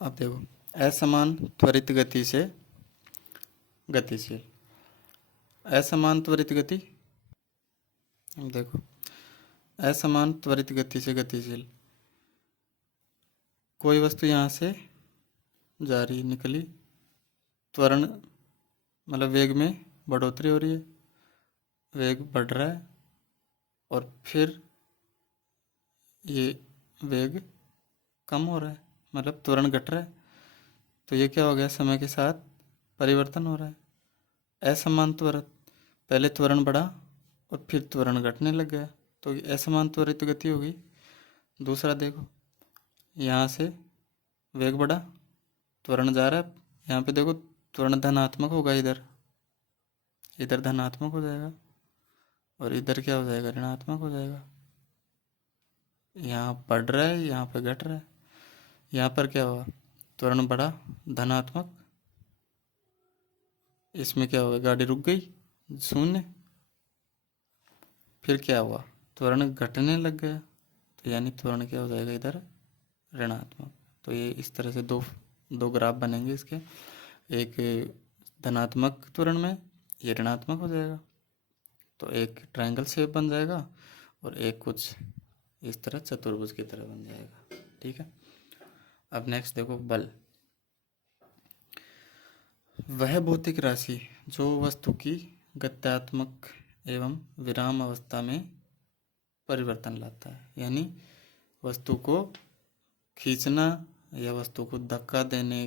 अब देखो, असमान त्वरित गति से गतिशील। असमान त्वरित गति, देखो, असमान त्वरित गति से गतिशील। कोई वस्तु यहाँ से जा रही, निकली, त्वरण मतलब वेग में बढ़ोतरी हो रही है, वेग बढ़ रहा है, और फिर ये वेग कम हो रहा है, मतलब त्वरण घट रहा है। तो ये क्या हो गया? समय के साथ परिवर्तन हो रहा है। असमान त्वरित, पहले त्वरण बढ़ा और फिर त्वरण घटने लग गया, तो ये असमान त्वरित गति होगी। दूसरा देखो, यहाँ से वेग बढ़ा, त्वरण जा रहा है, यहाँ पे देखो त्वरण धनात्मक होगा, इधर धनात्मक हो जाएगा, और इधर क्या हो जाएगा? ऋणात्मक हो जाएगा। यहाँ बढ़ रहा है, यहाँ पे घट रहा है। यहाँ पर क्या हुआ? त्वरण बढ़ा, धनात्मक, इसमें क्या हुआ? गाड़ी रुक गई, शून्य। फिर क्या हुआ? त्वरण घटने लग गया, तो यानी त्वरण क्या हो जाएगा? इधर ऋणात्मक। तो ये इस तरह से दो ग्राफ बनेंगे इसके, एक धनात्मक त्वरण में, ये ऋणात्मक हो जाएगा, तो एक ट्रायंगल शेप बन जाएगा, और एक कुछ इस तरह चतुर्भुज की तरह बन जाएगा। ठीक है। अब नेक्स्ट देखो, बल। वह भौतिक राशि जो वस्तु की गत्यात्मक एवं विराम अवस्था में परिवर्तन लाता है, यानी वस्तु को खींचना या वस्तु को धक्का देने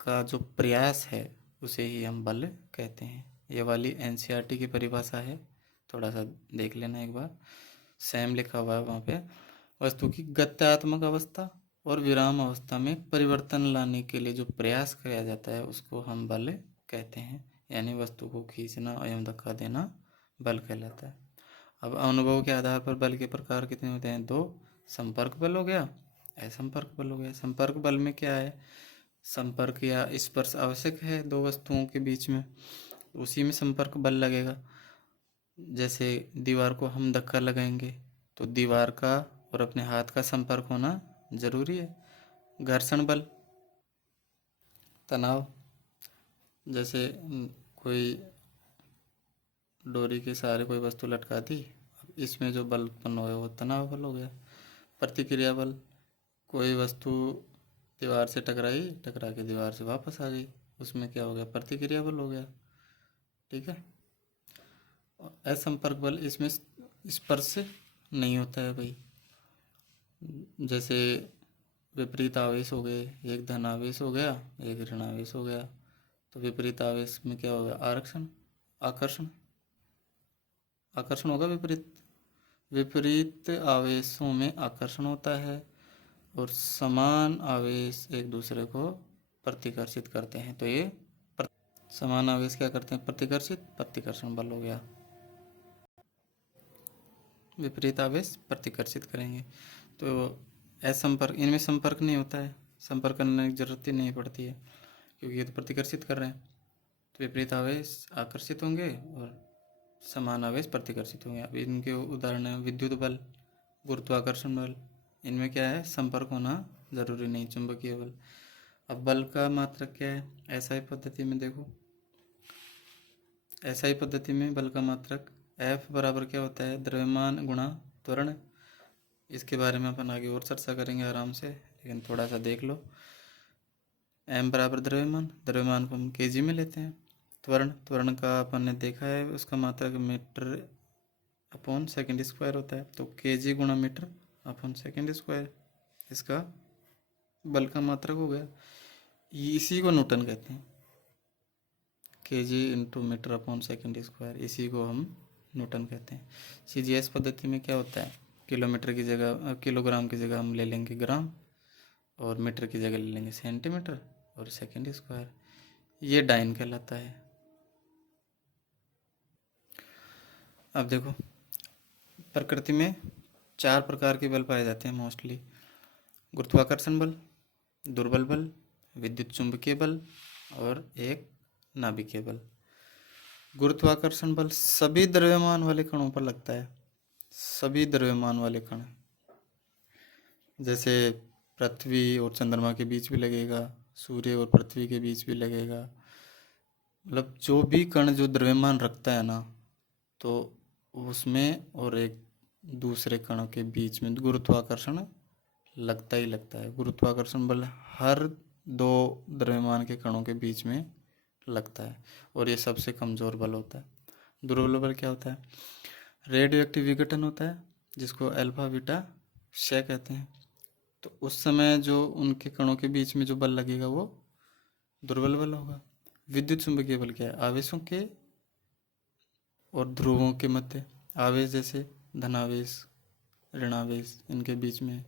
का जो प्रयास है, उसे ही हम बल कहते हैं। ये वाली एनसीईआरटी की परिभाषा है, थोड़ा सा देख लेना एक बार, सेम लिखा हुआ है वहाँ पे। वस्तु की गत्यात्मक अवस्था और विराम अवस्था में परिवर्तन लाने के लिए जो प्रयास किया जाता है, उसको हम बल कहते हैं, यानी वस्तु को खींचना एवं धक्का देना बल कहलाता है। अब अनुभव के आधार पर बल के प्रकार कितने होते हैं? 2। संपर्क बल हो गया, असंपर्क बल हो गया। संपर्क बल में क्या है? संपर्क या स्पर्श आवश्यक है दो वस्तुओं के बीच में, उसी में संपर्क बल लगेगा। जैसे दीवार को हम धक्का लगाएंगे तो दीवार का और अपने हाथ का संपर्क होना जरूरी है। घर्षण बल, तनाव, जैसे कोई डोरी के सहारे कोई वस्तु लटका दी, इसमें जो बल उत्पन्न हुआ वो तनाव बल हो गया। प्रतिक्रिया बल, कोई वस्तु दीवार से टकरा के दीवार से वापस आ गई, उसमें क्या हो गया? प्रतिक्रिया बल हो गया। ठीक है। असंपर्क बल, इसमें स्पर्श नहीं होता है भाई। जैसे विपरीत आवेश हो गए, एक धन आवेश हो गया, एक ऋण आवेश हो गया, तो विपरीत आवेश में क्या होगा? आकर्षण होगा। विपरीत आवेशों में आकर्षण होता है, और समान आवेश एक दूसरे को प्रतिकर्षित करते हैं, तो ये समान आवेश क्या करते हैं? प्रतिकर्षण बल हो गया। विपरीत आवेश प्रतिकर्षित करेंगे, तो असंपर्क, इनमें संपर्क नहीं होता है, संपर्क करने की जरूरत ही नहीं पड़ती है, क्योंकि ये तो प्रतिकर्षित कर रहे हैं। तो विपरीत आवेश आकर्षित होंगे और समान आवेश प्रतिकर्षित होंगे। अब इनके उदाहरण हैं विद्युत बल, गुरुत्वाकर्षण बल, इनमें क्या है? संपर्क होना जरूरी नहीं। चुंबकीय बल। अब बल का मात्रक क्या है? एसआई पद्धति में देखो, एसआई पद्धति में बल का मात्रक F बराबर क्या होता है? द्रव्यमान गुणा त्वरण। इसके बारे में अपन आगे और चर्चा करेंगे आराम से, लेकिन थोड़ा सा देख लो। m बराबर द्रव्यमान को हम kg में लेते हैं। त्वरण का अपन ने देखा है, उसका मात्रक मीटर अपॉन सेकेंड स्क्वायर होता है, तो kg गुणा मीटर अपॉन सेकेंड स्क्वायर इसका बल का मात्रक हो गया। इसी को न्यूटन कहते हैं, kg into metre upon second square, इसी को हम न्यूटन कहते हैं। CGS पद्धति में क्या होता है? किलोमीटर की जगह किलोग्राम की जगह हम ले लेंगे ग्राम, और मीटर की जगह ले लेंगे सेंटीमीटर, और सेकेंड स्क्वायर, ये डाइन कहलाता है। अब देखो, प्रकृति में 4 प्रकार के बल पाए जाते हैं मोस्टली: गुरुत्वाकर्षण बल, दुर्बल बल, विद्युत चुंबकीय बल, और एक नाभिकीय बल। गुरुत्वाकर्षण बल सभी द्रव्यमान वाले कणों पर लगता है, सभी द्रव्यमान वाले कण, जैसे पृथ्वी और चंद्रमा के बीच भी लगेगा, सूर्य और पृथ्वी के बीच भी लगेगा। मतलब जो भी कण जो द्रव्यमान रखता है ना, तो उसमें और एक दूसरे कणों के बीच में गुरुत्वाकर्षण लगता ही लगता है। गुरुत्वाकर्षण बल हर दो द्रव्यमान के कणों के बीच में लगता है, और ये सबसे कमज़ोर बल होता है। दुर्बल बल क्या होता है? रेडियो एक्टिव विघटन होता है, जिसको अल्फा बीटा क्षय कहते हैं। तो उस समय जो उनके कणों के बीच में जो बल लगेगा वो दुर्बल बल होगा। विद्युत चुंबकीय बल क्या है? आवेशों के और ध्रुवों के मध्य आवेश, जैसे धनावेश ऋणावेश, इनके बीच में,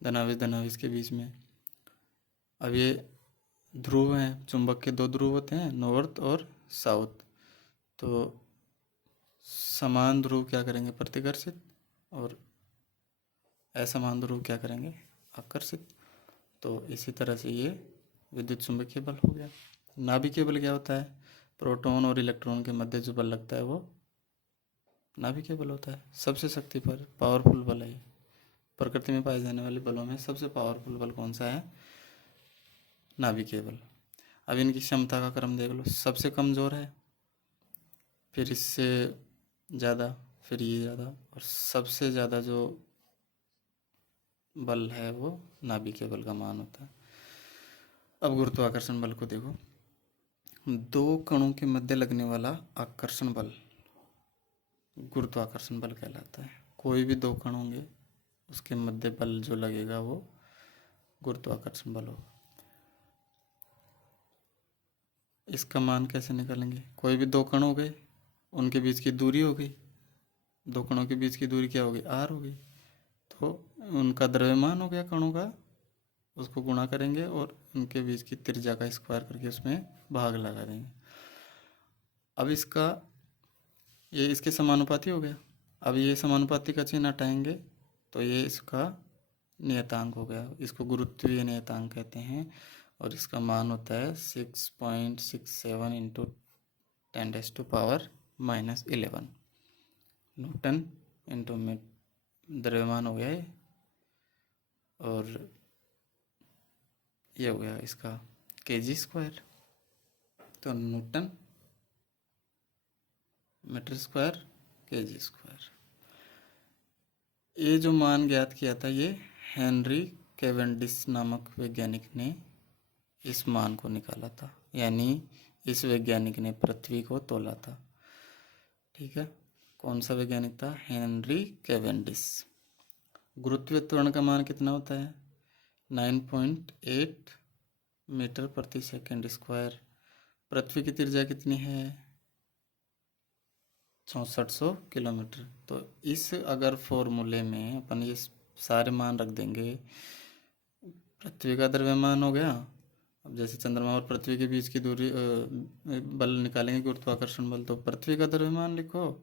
धनावेश धनावेश के बीच में। अब ये ध्रुव हैं, चुंबक के दो ध्रुव होते हैं, नॉर्थ और साउथ। तो समान ध्रुव क्या करेंगे? प्रतिकर्षित, और असमान ध्रुव क्या करेंगे? आकर्षित। तो इसी तरह से ये विद्युत चुंबकीय बल हो गया। नाभिकीय बल क्या होता है? प्रोटॉन और इलेक्ट्रॉन के मध्य जो बल लगता है वो नाभिकीय बल होता है। सबसे शक्तिशाली पावरफुल बल है। प्रकृति में पाए जाने वाले बलों में सबसे पावरफुल बल कौन सा है? नाभिकीय बल। अब इनकी क्षमता का क्रम देख लो, सबसे कमज़ोर है, फिर इससे ज़्यादा, फिर ये ज़्यादा, और सबसे ज़्यादा जो बल है वो नाभिकीय बल का मान होता है। अब गुरुत्वाकर्षण बल को देखो, दो कणों के मध्य लगने वाला आकर्षण बल गुरुत्वाकर्षण बल कहलाता है। कोई भी दो कण होंगे उसके मध्य बल जो लगेगा वो गुरुत्वाकर्षण बल होगा। इसका मान कैसे निकालेंगे? कोई भी दो कण हो गए, उनके बीच की दूरी हो गई, दो कणों के बीच की दूरी क्या होगी? आर होगी। तो उनका द्रव्यमान हो गया कणों का, उसको गुणा करेंगे और उनके बीच की त्रिज्या का स्क्वायर करके उसमें भाग लगा देंगे। अब ये इसके समानुपाती हो गया। अब ये समानुपाती का चिन्ह हटाएंगे तो ये इसका नियतांक हो गया। इसको गुरुत्वीय नियतांक कहते हैं, और इसका मान होता है 6.67 इंटू 10⁻⁻11 न्यूटन इंटू द्रव्यमान हो गया ये, और ये हो गया इसका kg स्क्वायर। तो newton metre square kg square. ये जो मान ज्ञात किया था ये हेनरी कैवेंडिश नामक वैज्ञानिक ने इस मान को निकाला था, यानी इस वैज्ञानिक ने पृथ्वी को तोला था। ठीक है, कौन सा वैज्ञानिक था? Henry Cavendish. गुरुत्वीय त्वरण का मान कितना होता है? 9.8 मीटर प्रति सेकंड स्क्वायर। पृथ्वी की त्रिज्या कितनी है? 6400 किलोमीटर। तो इस अगर फॉर्मूले में अपन ये सारे मान रख देंगे, पृथ्वी का द्रव्यमान हो गया, अब जैसे चंद्रमा और पृथ्वी के बीच की दूरी बल निकालेंगे गुरुत्वाकर्षण बल, तो पृथ्वी का द्रव्यमान लिखो,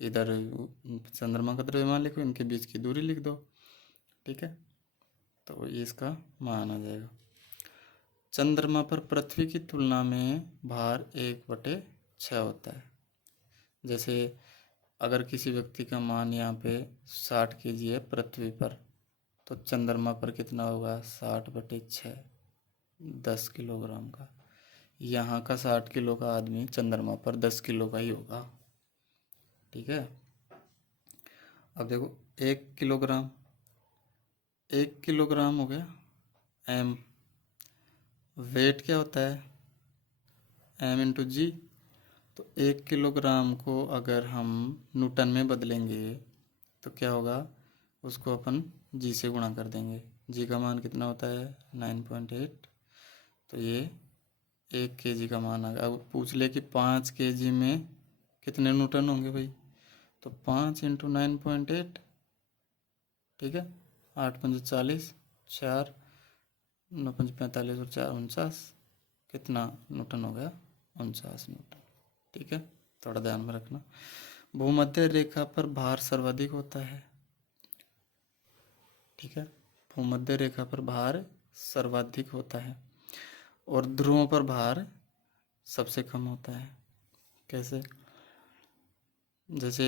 इधर चंद्रमा का द्रव्यमान लिखो, इनके बीच की दूरी लिख दो। ठीक है, तो ये इसका मान आ जाएगा। चंद्रमा पर पृथ्वी की तुलना में भार 1/6 होता है। जैसे अगर किसी व्यक्ति का मान यहाँ पे 60 kg है पृथ्वी पर, तो चंद्रमा पर कितना होगा? 60/6, 10 किलोग्राम का। यहाँ का 60 किलो का आदमी चंद्रमा पर 10 किलो का ही होगा। ठीक है, अब देखो 1 किलोग्राम हो गया एम। वेट क्या होता है? एम इंटू जी। तो 1 किलोग्राम को अगर हम न्यूटन में बदलेंगे तो क्या होगा? उसको अपन जी से गुणा कर देंगे। जी का मान कितना होता है? 9.8। तो ये 1 kg का मान आ गया। अब पूछ ले कि 5 kg में कितने न्यूटन होंगे भाई? तो 5 इंटू 9.8, ठीक है, 8 पंजे 40, 4 9 पंजे 45 और 4 49, कितना न्यूटन हो गया? 49 न्यूटन। ठीक है, थोड़ा ध्यान में रखना। भूमध्य रेखा पर भार सर्वाधिक होता है। ठीक है, भूमध्य रेखा पर भार सर्वाधिक होता है, और ध्रुवों पर भार सबसे कम होता है। कैसे? जैसे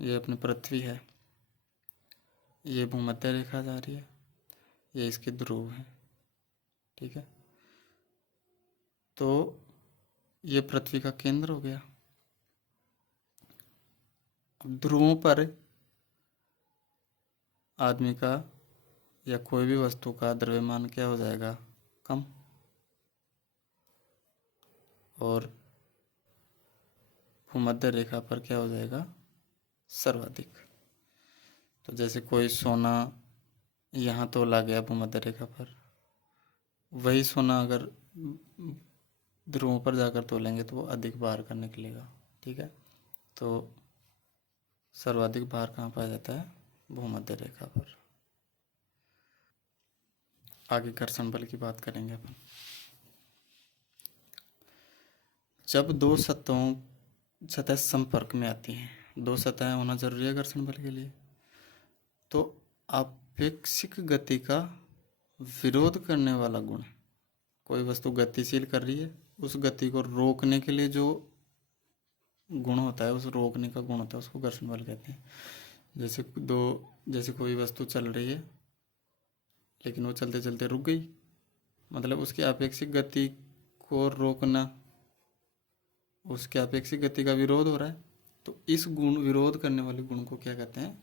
ये अपनी पृथ्वी है, ये भूमध्य रेखा जा रही है, ये इसके ध्रुव है, ठीक है। तो ये पृथ्वी का केंद्र हो गया। अब ध्रुवों पर आदमी का या कोई भी वस्तु का द्रव्यमान क्या हो जाएगा? कम। और भूमध्य रेखा पर क्या हो जाएगा? सर्वाधिक। तो जैसे कोई सोना यहाँ तोला गया भूमध्य रेखा पर, वही सोना अगर ध्रुवों पर जाकर तोलेंगे तो वो अधिक भार का निकलेगा, ठीक है। तो सर्वाधिक भार कहाँ पाया जाता है? भूमध्य रेखा पर। आगे घर्षण बल की बात करेंगे अपन। जब दो सतह संपर्क में आती हैं, दो सतहें होना जरूरी है घर्षण बल के लिए, तो आपेक्षिक गति का विरोध करने वाला गुण, कोई वस्तु गतिशील कर रही है, उस गति को रोकने के लिए जो गुण होता है, उस रोकने का गुण होता है, उसको घर्षण बल कहते हैं। जैसे कोई वस्तु चल रही है लेकिन वो चलते चलते रुक गई, मतलब उसकी आपेक्षिक गति को रोकना, उसके आपेक्षिक गति का विरोध हो रहा है, तो इस गुण, विरोध करने वाले गुण को क्या कहते हैं?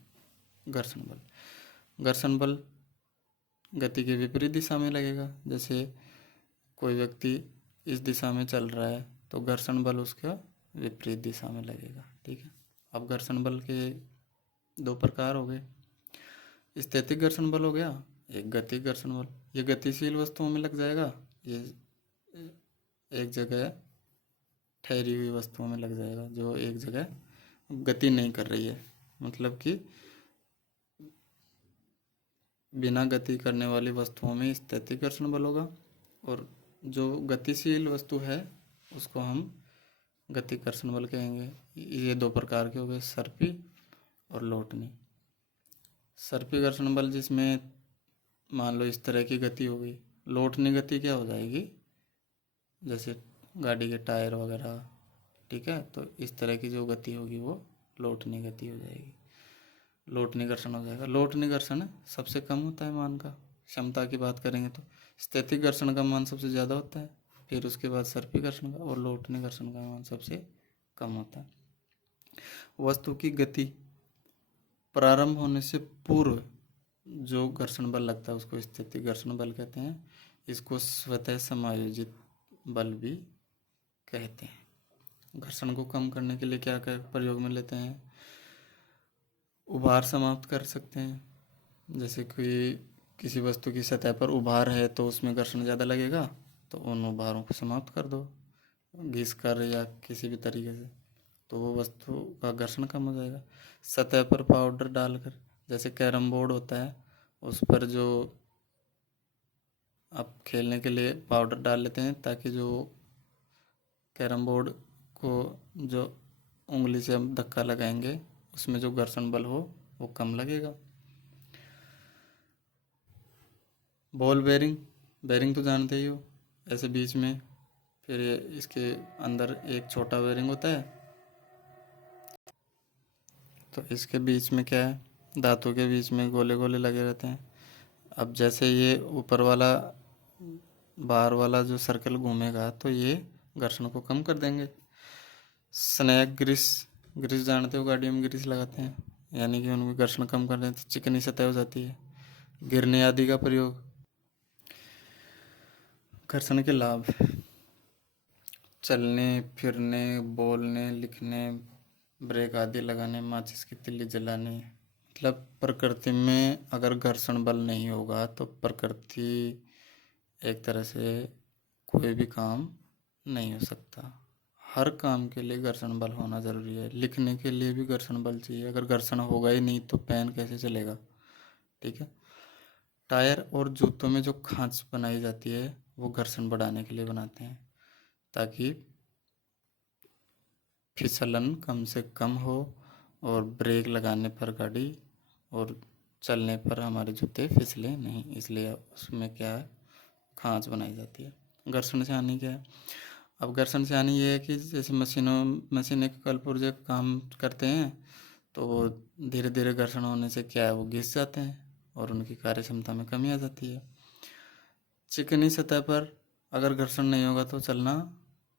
घर्षण बल। घर्षण बल गति के विपरीत दिशा में लगेगा। जैसे कोई व्यक्ति इस दिशा में चल रहा है तो घर्षण बल उसका विपरीत दिशा में लगेगा, ठीक है। अब घर्षण बल के दो प्रकार हो गए। स्थैतिक घर्षण बल हो गया, एक गतिक घर्षण बल। ये गतिशील वस्तुओं में लग जाएगा, ये एक जगह ठहरी हुई वस्तुओं में लग जाएगा जो एक जगह गति नहीं कर रही है, मतलब कि बिना गति करने वाली वस्तुओं में स्थैतिक घर्षण बल होगा, और जो गतिशील वस्तु है उसको हम गतिक घर्षण बल कहेंगे। ये दो प्रकार के हो गए, सर्पी और लोटनी। सर्पी घर्षण बल जिसमें मान लो इस तरह की गति हो गई। लोटनी गति क्या हो जाएगी? जैसे गाड़ी के टायर वगैरह, ठीक है, तो इस तरह की जो गति होगी वो लोटनी गति हो जाएगी, लोटनी घर्षण हो जाएगा। लोटनी घर्षण सबसे कम होता है मान का। क्षमता की बात करेंगे तो स्थैतिक घर्षण का मान सबसे ज़्यादा होता है, फिर उसके बाद सर्पी घर्षण का, और लोटनी घर्षण का मान सबसे कम होता है। वस्तु की गति प्रारंभ होने से पूर्व जो घर्षण बल लगता है उसको स्थैतिक घर्षण बल कहते हैं। इसको स्वतः समायोजित बल भी कहते हैं। घर्षण को कम करने के लिए क्या क्या प्रयोग में लेते हैं? उभार समाप्त कर सकते हैं। जैसे कोई किसी वस्तु की सतह पर उभार है तो उसमें घर्षण ज़्यादा लगेगा, तो उन उभारों को समाप्त कर दो घिस कर या किसी भी तरीके से, तो वो वस्तु का घर्षण कम हो जाएगा। सतह पर पाउडर डालकर, जैसे कैरम बोर्ड होता है उस पर जो आप खेलने के लिए पाउडर डाल लेते हैं ताकि जो कैरम बोर्ड को जो उंगली से हम धक्का लगाएंगे उसमें जो घर्षण बल हो वो कम लगेगा। बॉल बेरिंग तो जानते ही हो, ऐसे बीच में, फिर इसके अंदर एक छोटा बेरिंग होता है, तो इसके बीच में क्या है, धातु के बीच में गोले गोले लगे रहते हैं। अब जैसे ये ऊपर वाला बाहर वाला जो सर्कल घूमेगा तो ये घर्षण को कम कर देंगे। स्नैक ग्रीस जानते हो, गाड़ियों में ग्रीस लगाते हैं, यानी कि उनमें घर्षण कम कर देते, चिकनी सतह हो जाती है। गिरने आदि का प्रयोग। घर्षण के लाभ: चलने फिरने, बोलने लिखने, ब्रेक आदि लगाने, माचिस की तिल्ली जलाने। मतलब प्रकृति में अगर घर्षण बल नहीं होगा तो प्रकृति एक तरह से कोई भी काम नहीं हो सकता। हर काम के लिए घर्षण बल होना ज़रूरी है। लिखने के लिए भी घर्षण बल चाहिए, अगर घर्षण होगा ही नहीं तो पेन कैसे चलेगा, ठीक है। टायर और जूतों में जो खांच बनाई जाती है वो घर्षण बढ़ाने के लिए बनाते हैं, ताकि फिसलन कम से कम हो और ब्रेक लगाने पर गाड़ी और चलने पर हमारे जूते फिसले नहीं, इसलिए उसमें क्या है, खांच बनाई जाती है। घर्षण से हानि क्या है? अब घर्षण से हानि ये है कि जैसे मशीन एक कलपुर्जे काम करते हैं तो वो धीरे धीरे घर्षण होने से क्या है, वो घिस जाते हैं और उनकी कार्य क्षमता में कमी आ जाती है। चिकनी सतह पर अगर घर्षण नहीं होगा तो चलना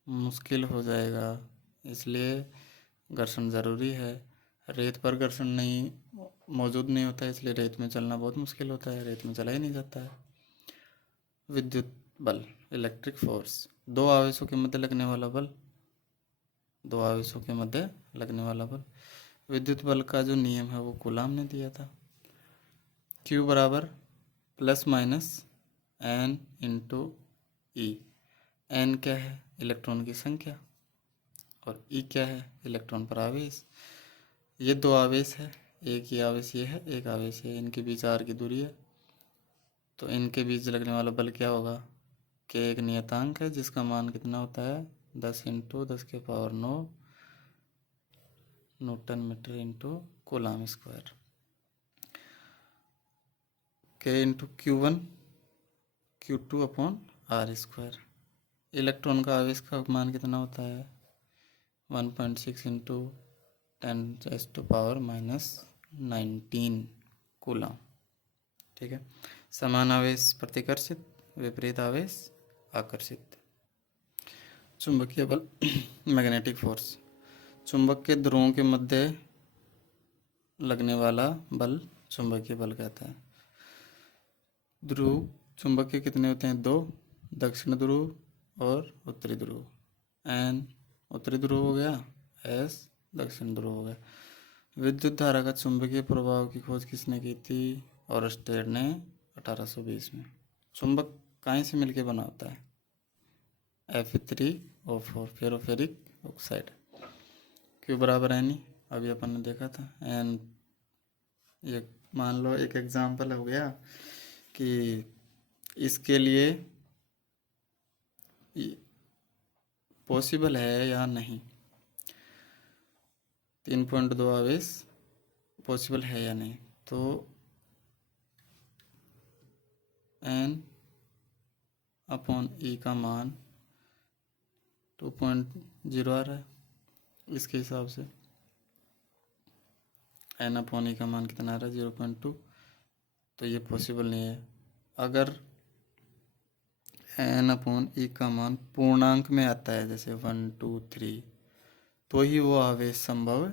मुश्किल हो जाएगा, इसलिए घर्षण ज़रूरी है। रेत पर घर्षण नहीं मौजूद नहीं होता है, इसलिए रेत में चलना बहुत मुश्किल होता है, रेत में चला ही नहीं जाता है। विद्युत बल, इलेक्ट्रिक फोर्स, दो आवेशों के मध्य लगने वाला बल, दो आवेशों के मध्य लगने वाला बल। विद्युत बल का जो नियम है वो कूलाम ने दिया था। Q बराबर प्लस माइनस n इंटू ई। n क्या है, इलेक्ट्रॉन की संख्या, और E क्या है, इलेक्ट्रॉन पर आवेश। ये दो आवेश है, एक ही आवेश ये है, एक आवेश है, इनके बीच r की दूरी है, तो इनके बीच लगने वाला बल क्या होगा, k एक नियतांक है जिसका मान कितना होता है 10 into 10⁹ newton metre into coulomb square. k into Q1 Q2 upon r square. Electron का आवेश का मान कितना होता है 1.6 इंटू 10⁻⁻19 कूलाम। ठीक है। समान आवेश प्रतिकर्षित, विपरीत आवेश आकर्षित। चुंबकीय बल मैग्नेटिक फोर्स, चुंबक के ध्रुवों के मध्य लगने वाला बल चुंबकीय बल कहता है। ध्रुव चुंबक के कितने होते हैं, दो, दक्षिण ध्रुव और उत्तरी ध्रुव। N उत्तरी ध्रुव हो गया, S दक्षिण ध्रुव हो गया। विद्युत धारा का चुंबकीय प्रभाव की खोज किसने की थी, ओरस्टेड ने 1820 में। चुंबक काहे से मिलके बना होता है, Fe3O4 फेरोफेरिक ऑक्साइड। Q बराबर N, अभी अपन ने देखा था। एन ये मान लो एक एग्जाम्पल हो गया कि इसके लिए पॉसिबल है या नहीं, 3.2 आवेश पॉसिबल है या नहीं, तो N अपॉन E का मान 2.0 आ रहा है। इसके हिसाब से N अपॉन E का मान कितना आ रहा है 0.2, तो ये पॉसिबल नहीं है। अगर N अपॉन E का मान पूर्णांक में आता है, जैसे 1 2 3, तो ही वो आवेश संभव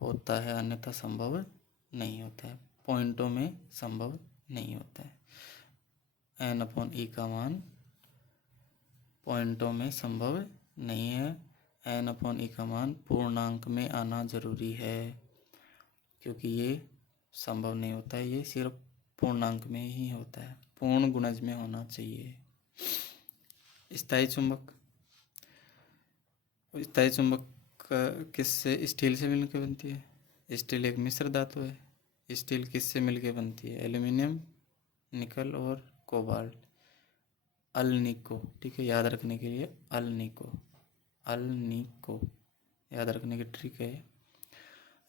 होता है, अन्यथा संभव नहीं होता है, पॉइंटों में संभव नहीं होता है। N अपॉन E का मान पॉइंटों में संभव नहीं है। N अपॉन E का मान पूर्णांक में आना जरूरी है, क्योंकि ये संभव नहीं होता है, ये सिर्फ पूर्णांक में ही होता है, पूर्ण गुणज में होना चाहिए। स्थायी चुंबक, स्थायी चुंबक किससे, स्टील से मिलकर बनती है। स्टील एक मिश्र धातु है। स्टील किससे मिलकर बनती है, एल्यूमिनियम, निकल और कोबाल्ट। अल्निको, ठीक है, याद रखने के लिए अल्निको, अल्निको याद रखने की ट्रिक है।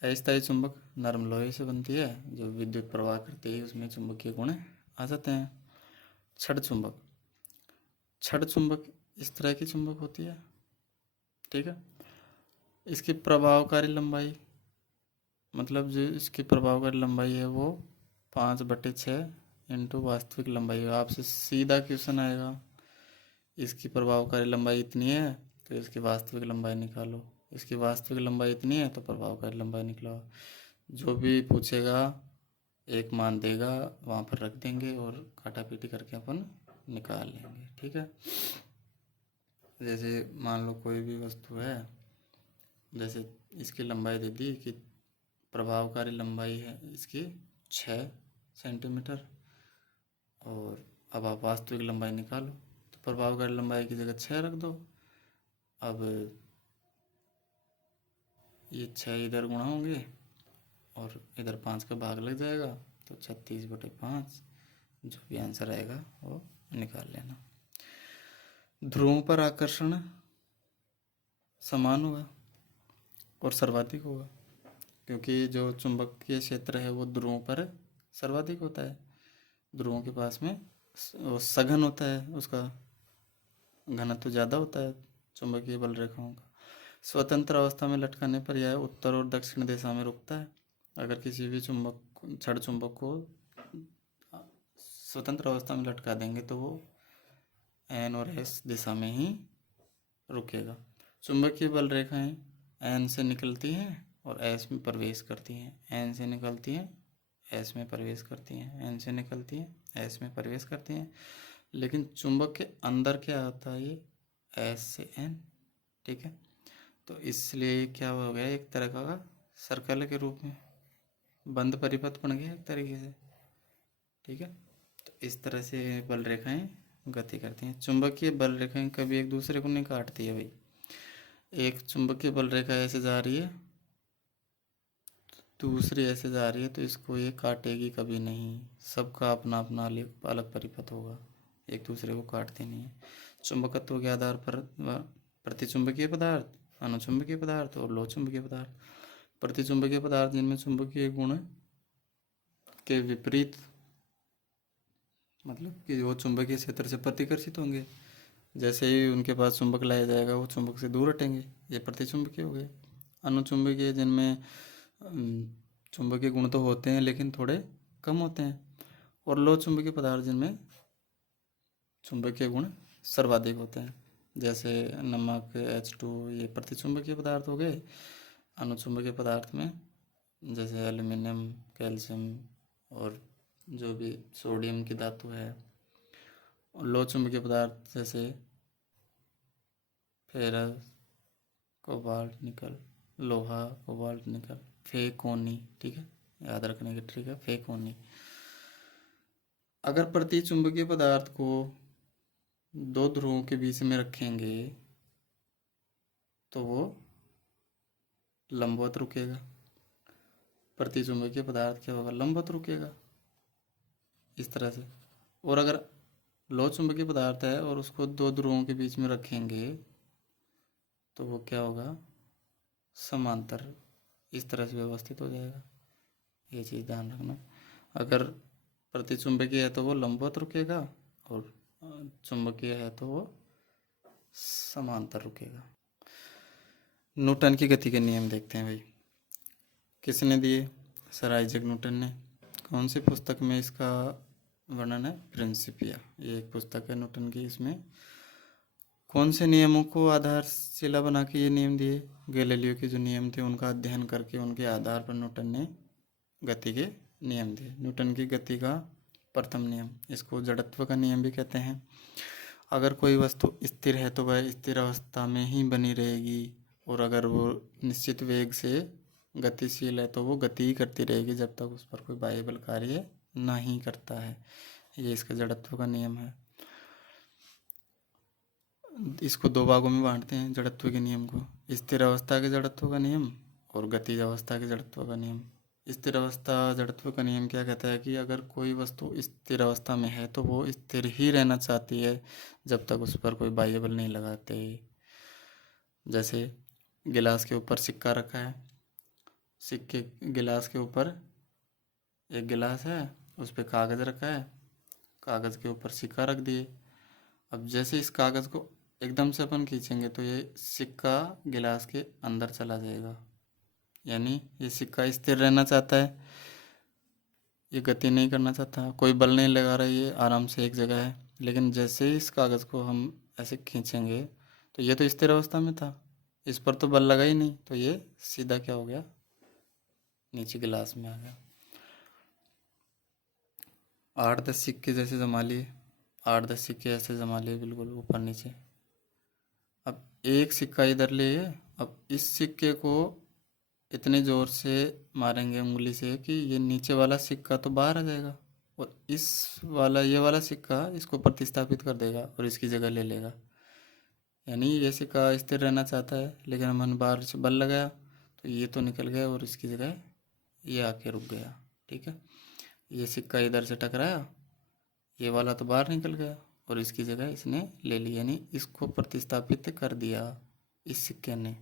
अस्थायी चुंबक नरम लोहे से बनती है, जो विद्युत प्रवाह करती है उसमें चुंबकीय गुण आ जाते हैं। छड़ चुंबक, छड़ चुंबक इस तरह की चुंबक होती है, ठीक है। इसकी प्रभावकारी लंबाई, मतलब जो इसकी प्रभावकारी लंबाई है वो 5/6 इंटू वास्तविक लंबाई है। आपसे सीधा क्वेश्चन आएगा, इसकी प्रभावकारी लंबाई इतनी है तो इसकी वास्तविक लंबाई निकालो, इसकी वास्तविक लंबाई इतनी है तो प्रभावकारी लंबाई निकालो। जो भी पूछेगा एक मान देगा, वहाँ पर रख देंगे और काटा पीटी करके अपन निकाल लेंगे, ठीक है। जैसे मान लो कोई भी वस्तु है, जैसे इसकी लंबाई दे दी कि प्रभावकारी लंबाई है इसकी 6 सेंटीमीटर, और अब आप वास्तविक लंबाई निकालो, तो प्रभावकारी लंबाई की जगह 6 रख दो। अब ये 6 इधर गुणा होंगे और इधर 5 का भाग लग जाएगा, तो 36/5, जो भी आंसर आएगा वो निकाल लेना। ध्रुवों पर आकर्षण समान होगा और सर्वाधिक होगा, क्योंकि जो चुंबकीय क्षेत्र है वो ध्रुवों पर सर्वाधिक होता है। ध्रुवों के पास में सघन होता है, उसका घनत्व ज़्यादा होता है चुंबकीय बल रेखाओं का। स्वतंत्र अवस्था में लटकाने पर यह उत्तर और दक्षिण दिशा में रुकता है। अगर किसी भी छड़ चुंबक को स्वतंत्र अवस्था में लटका देंगे तो वो एन और एस दिशा में ही रुकेगा। चुंबकीय बल रेखाएं एन से निकलती हैं और एस में प्रवेश करती हैं। एन से निकलती हैं, एस में प्रवेश करती हैं, एन से निकलती हैं, एस में प्रवेश करती हैं। लेकिन चुंबक के अंदर क्या होता है, ये एस से एन, ठीक है। तो इसलिए क्या हो गया, एक तरह का सर्कल के रूप में बंद परिपथ बन गया एक तरीके से, ठीक है। तो इस तरह से बल रेखाएं गति करती हैं। चुंबकीय बल रेखाएं कभी एक दूसरे को नहीं काटती है भाई। एक चुंबकीय बल रेखा ऐसे जा रही है, दूसरी ऐसे जा रही है, तो इसको ये काटेगी कभी नहीं। सबका अपना अपना अलग परिपथ होगा, एक दूसरे को काटते नहीं है। चुंबकत्व के आधार पर प्रतिचुंबकीय पदार्थ, अनुचुंबकीय पदार्थ और लोहचुंबकीय पदार्थ। प्रतिचुंबकीय पदार्थ जिनमें चुंबकीय गुण के विपरीत, मतलब कि वो चुंबकीय क्षेत्र से प्रतिकर्षित होंगे। जैसे ही उनके पास चुंबक लाया जाएगा वो चुंबक से दूर हटेंगे, ये प्रतिचुंबकीय हो गए। अनुचुंबकीय जिनमें चुंबकीय गुण तो होते हैं लेकिन थोड़े कम होते हैं। और लोह चुंबकीय पदार्थ जिनमें चुंबकीय गुण सर्वाधिक होते हैं, जैसे नमक, H2, ये प्रतिचुंबकीय पदार्थ हो गए। अनुचुंबकीय पदार्थ में जैसे एल्युमिनियम, कैल्शियम और जो भी सोडियम की धातु है। और लोह चुंबकीय पदार्थ जैसे फेरस, कोबाल्ट, निकल, लोहा, कोबाल्ट, निकल, फेकोनी, ठीक है, याद रखने की ट्रिक है, फेकोनी। अगर प्रतिचुंबकीय पदार्थ को दो ध्रुवों के बीच में रखेंगे तो वो लंबवत रुकेगा। प्रतिचुंबकीय पदार्थ क्या होगा, लंबवत रुकेगा इस तरह से। और अगर लोह चुंबकीय पदार्थ है और उसको दो ध्रुवों के बीच में रखेंगे तो वो क्या होगा, समांतर, इस तरह से व्यवस्थित हो जाएगा। ये चीज़ ध्यान रखना। अगर प्रतिचुंबकीय है तो वो लंबवत रुकेगा और चुंबकीय है तो वो समांतर रुकेगा। न्यूटन की गति के नियम देखते हैं भाई। किसने दिए, सर आइजैक न्यूटन ने। कौन सी पुस्तक में इसका वर्णन है, प्रिंसिपिया, ये एक पुस्तक है न्यूटन की। इसमें कौन से नियमों को आधारशिला बना के ये नियम दिए, गैलीलियो के जो नियम थे उनका अध्ययन करके उनके आधार पर न्यूटन ने गति के नियम दिए। न्यूटन की गति का प्रथम नियम, इसको जड़त्व का नियम भी कहते हैं। अगर कोई वस्तु स्थिर है तो वह स्थिर अवस्था में ही बनी रहेगी, और अगर वो निश्चित वेग से गतिशील है तो वो गति ही करती रहेगी जब तक उस पर कोई बाह्य बल कार्य नहीं करता है। ये इसका जड़त्व का नियम है। इसको दो भागों में बांटते हैं जड़त्व के नियम को, स्थिर अवस्था के जड़त्व का नियम और गतिज अवस्था के जड़त्व का नियम। स्थिर अवस्था जड़त्व का नियम क्या कहता है कि अगर कोई वस्तु स्थिर अवस्था में है तो वो स्थिर ही रहना चाहती है जब तक उस पर कोई बाह्य बल नहीं लगाते। जैसे गिलास के ऊपर सिक्का रखा है, सिक्के गिलास के ऊपर एक गिलास है, उस पर कागज़ रखा है, कागज़ के ऊपर सिक्का रख दिए। अब जैसे इस कागज़ को एकदम से अपन खींचेंगे तो ये सिक्का गिलास के अंदर चला जाएगा, यानी ये सिक्का स्थिर रहना चाहता है, ये गति नहीं करना चाहता, कोई बल नहीं लगा रहा है, ये आराम से एक जगह है। लेकिन जैसे ही इस कागज़ को हम ऐसे खींचेंगे तो ये तो स्थिर अवस्था में था, इस पर तो बल लगा ही नहीं, तो ये सीधा क्या हो गया, नीचे गिलास में आ गया। 8-10 सिक्के जैसे जमा लिए, 8-10 सिक्के ऐसे जमा लिए बिल्कुल ऊपर नीचे। अब एक सिक्का इधर लिए, अब इस सिक्के को इतने ज़ोर से मारेंगे उंगली से कि ये नीचे वाला सिक्का तो बाहर आ जाएगा, और ये वाला सिक्का इसको प्रतिस्थापित कर देगा और इसकी जगह ले लेगा। यानी ये सिक्का स्थिर रहना चाहता है लेकिन हमने बाहर से बल लगाया तो ये तो निकल गया और इसकी जगह ये आके रुक गया, ठीक है। ये सिक्का इधर से टकराया, ये वाला तो बाहर निकल गया और इसकी जगह इसने ले ली, यानी इसको प्रतिस्थापित कर दिया इस सिक्के ने।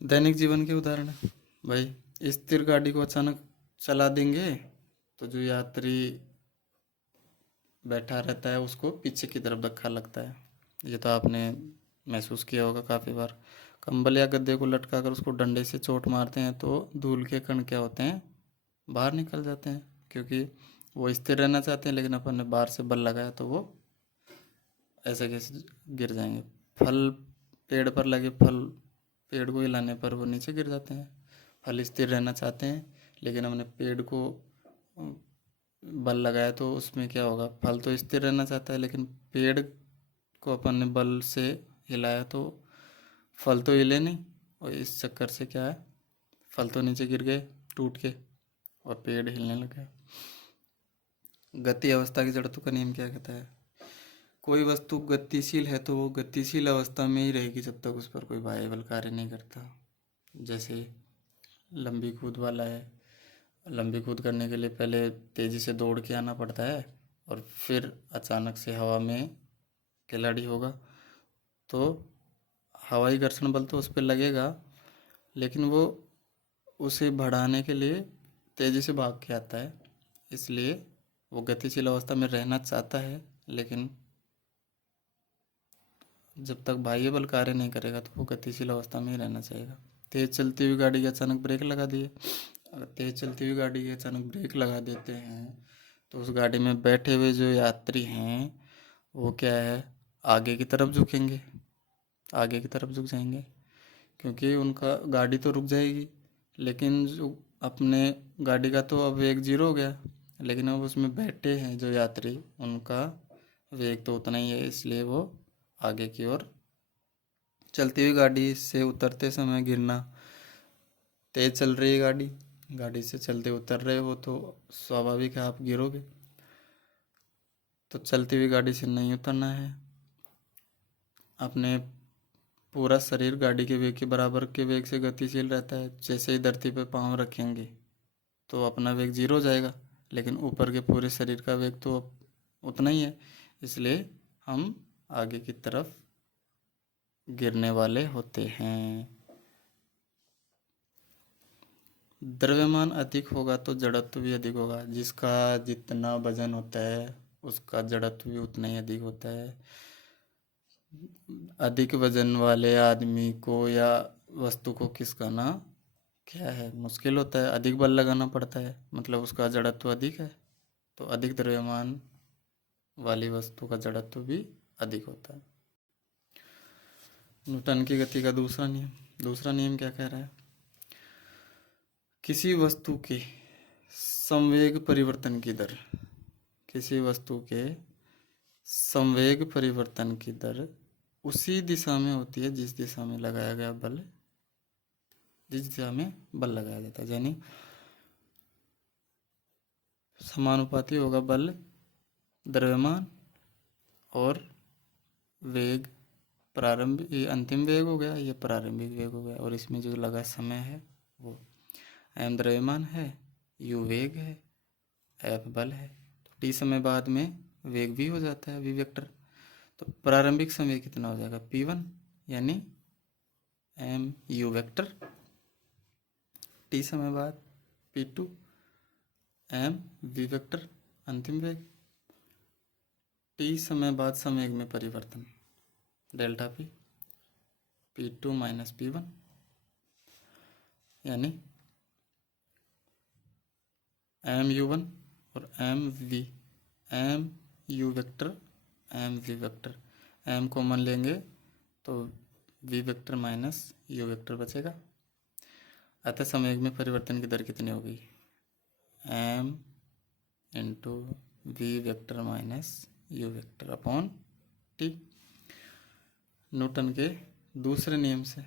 दैनिक जीवन के उदाहरण है भाई, स्थिर गाड़ी को अचानक चला देंगे तो जो यात्री बैठा रहता है उसको पीछे की तरफ धक्का लगता है, ये तो आपने महसूस किया होगा काफ़ी बार। कंबल या गद्दे को लटका कर उसको डंडे से चोट मारते हैं तो धूल के कण क्या होते हैं, बाहर निकल जाते हैं, क्योंकि वो स्थिर रहना चाहते हैं, लेकिन अपन ने बाहर से बल लगाया तो वो ऐसे कैसे गिर जाएंगे। फल, पेड़ पर लगे फल, पेड़ को हिलाने पर वो नीचे गिर जाते हैं। फल स्थिर रहना चाहते हैं, लेकिन हमने पेड़ को बल लगाया तो उसमें क्या होगा, फल तो स्थिर रहना चाहता है, लेकिन पेड़ को अपन ने बल से हिलाया तो फल तो हिले नहीं, और इस चक्कर से क्या है, फल तो नीचे गिर गए टूट के और पेड़ हिलने लगा। गति अवस्था की जड़त्व का नियम क्या कहता है? कोई वस्तु गतिशील है तो वो गतिशील अवस्था में ही रहेगी जब तक उस पर कोई बाह्य बल कार्य नहीं करता। जैसे लंबी कूद वाला है, लंबी कूद करने के लिए पहले तेज़ी से दौड़ के आना पड़ता है, और फिर अचानक से हवा में खिलाड़ी होगा तो हवाई घर्षण बल तो उस पर लगेगा, लेकिन वो उसे बढ़ाने के लिए तेज़ी से भाग के आता है, इसलिए वो गतिशील अवस्था में रहना चाहता है, लेकिन जब तक बाह्य बल कार्य नहीं करेगा तो वो गतिशील अवस्था में ही रहना चाहेगा। तेज़ चलती हुई गाड़ी की अचानक ब्रेक लगा दिए, अगर तेज़ चलती हुई गाड़ी की अचानक ब्रेक लगा देते हैं तो उस गाड़ी में बैठे हुए जो यात्री हैं वो क्या है, आगे की तरफ झुकेंगे, आगे की तरफ झुक जाएंगे, क्योंकि उनका गाड़ी तो रुक जाएगी, लेकिन जो अपने गाड़ी का तो अब वेग 0 हो गया, लेकिन अब उसमें बैठे हैं जो यात्री उनका वेग तो उतना ही है, इसलिए वो आगे की ओर। चलती हुई गाड़ी से उतरते समय गिरना, तेज चल रही है गाड़ी, गाड़ी से चलते उतर रहे हो तो स्वाभाविक है आप गिरोगे, तो चलती हुई गाड़ी से नहीं उतरना है। अपने पूरा शरीर गाड़ी के वेग के बराबर के वेग से गतिशील रहता है, जैसे ही धरती पर पाँव रखेंगे तो अपना वेग 0 हो जाएगा, लेकिन ऊपर के पूरे शरीर का वेग तो उतना ही है, इसलिए हम आगे की तरफ गिरने वाले होते हैं। द्रव्यमान अधिक होगा तो जड़त्व भी अधिक होगा, जिसका जितना वजन होता है उसका जड़त्व भी उतना ही अधिक होता है। अधिक वजन वाले आदमी को या वस्तु को खिसकाना क्या है, मुश्किल होता है, अधिक बल लगाना पड़ता है, मतलब उसका जड़त्व अधिक है, तो अधिक द्रव्यमान वाली वस्तु का जड़त्व भी अधिक होता है। न्यूटन की गति का दूसरा नियम क्या कह रहा है? किसी वस्तु के संवेग परिवर्तन की दर, किसी वस्तु के संवेग परिवर्तन की दर उसी दिशा में होती है जिस दिशा में लगाया गया बल, जिस दिशा में बल लगाया जाता है, यानी समानुपाती होगा बल द्रव्यमान और वेग। प्रारंभिक, ये अंतिम वेग हो गया, ये प्रारंभिक वेग हो गया, और इसमें जो लगा समय है वो m द्रव्यमान है, u वेग है, f बल है, तो t समय बाद में वेग भी हो जाता है v वेक्टर, तो प्रारंभिक समय कितना हो जाएगा p1, यानी m u वेक्टर, t समय बाद p2 m v वेक्टर अंतिम वेग, t समय बाद संवेग में परिवर्तन delta p p2 minus p1, यानी एम यू वन और m u vector m v vector, m common लेंगे तो v vector minus u vector बचेगा। अतः संवेग में परिवर्तन की दर कितनी होगी, m into v vector minus u vector upon t. Newton के दूसरे नियम से,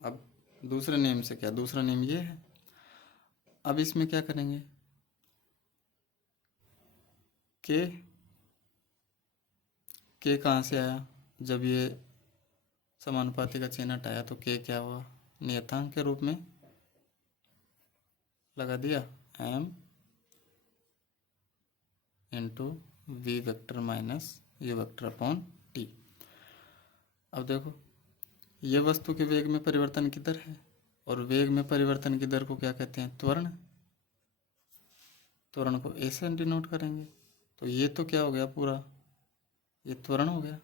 अब दूसरे नियम से क्या, दूसरा नियम ये है, अब इसमें क्या करेंगे के कहाँ से आया, जब ये समानुपाती का चिन्ह हटाया तो के क्या हुआ, नियतांक के रूप में लगा दिया m into v vector minus u vector upon t. अब देखो ये वस्तु के वेग में परिवर्तन की दर है, और वेग में परिवर्तन की दर को क्या कहते हैं, त्वरण। त्वरण को ऐसे डिनोट करेंगे, तो ये तो क्या हो गया पूरा ये त्वरण हो गया।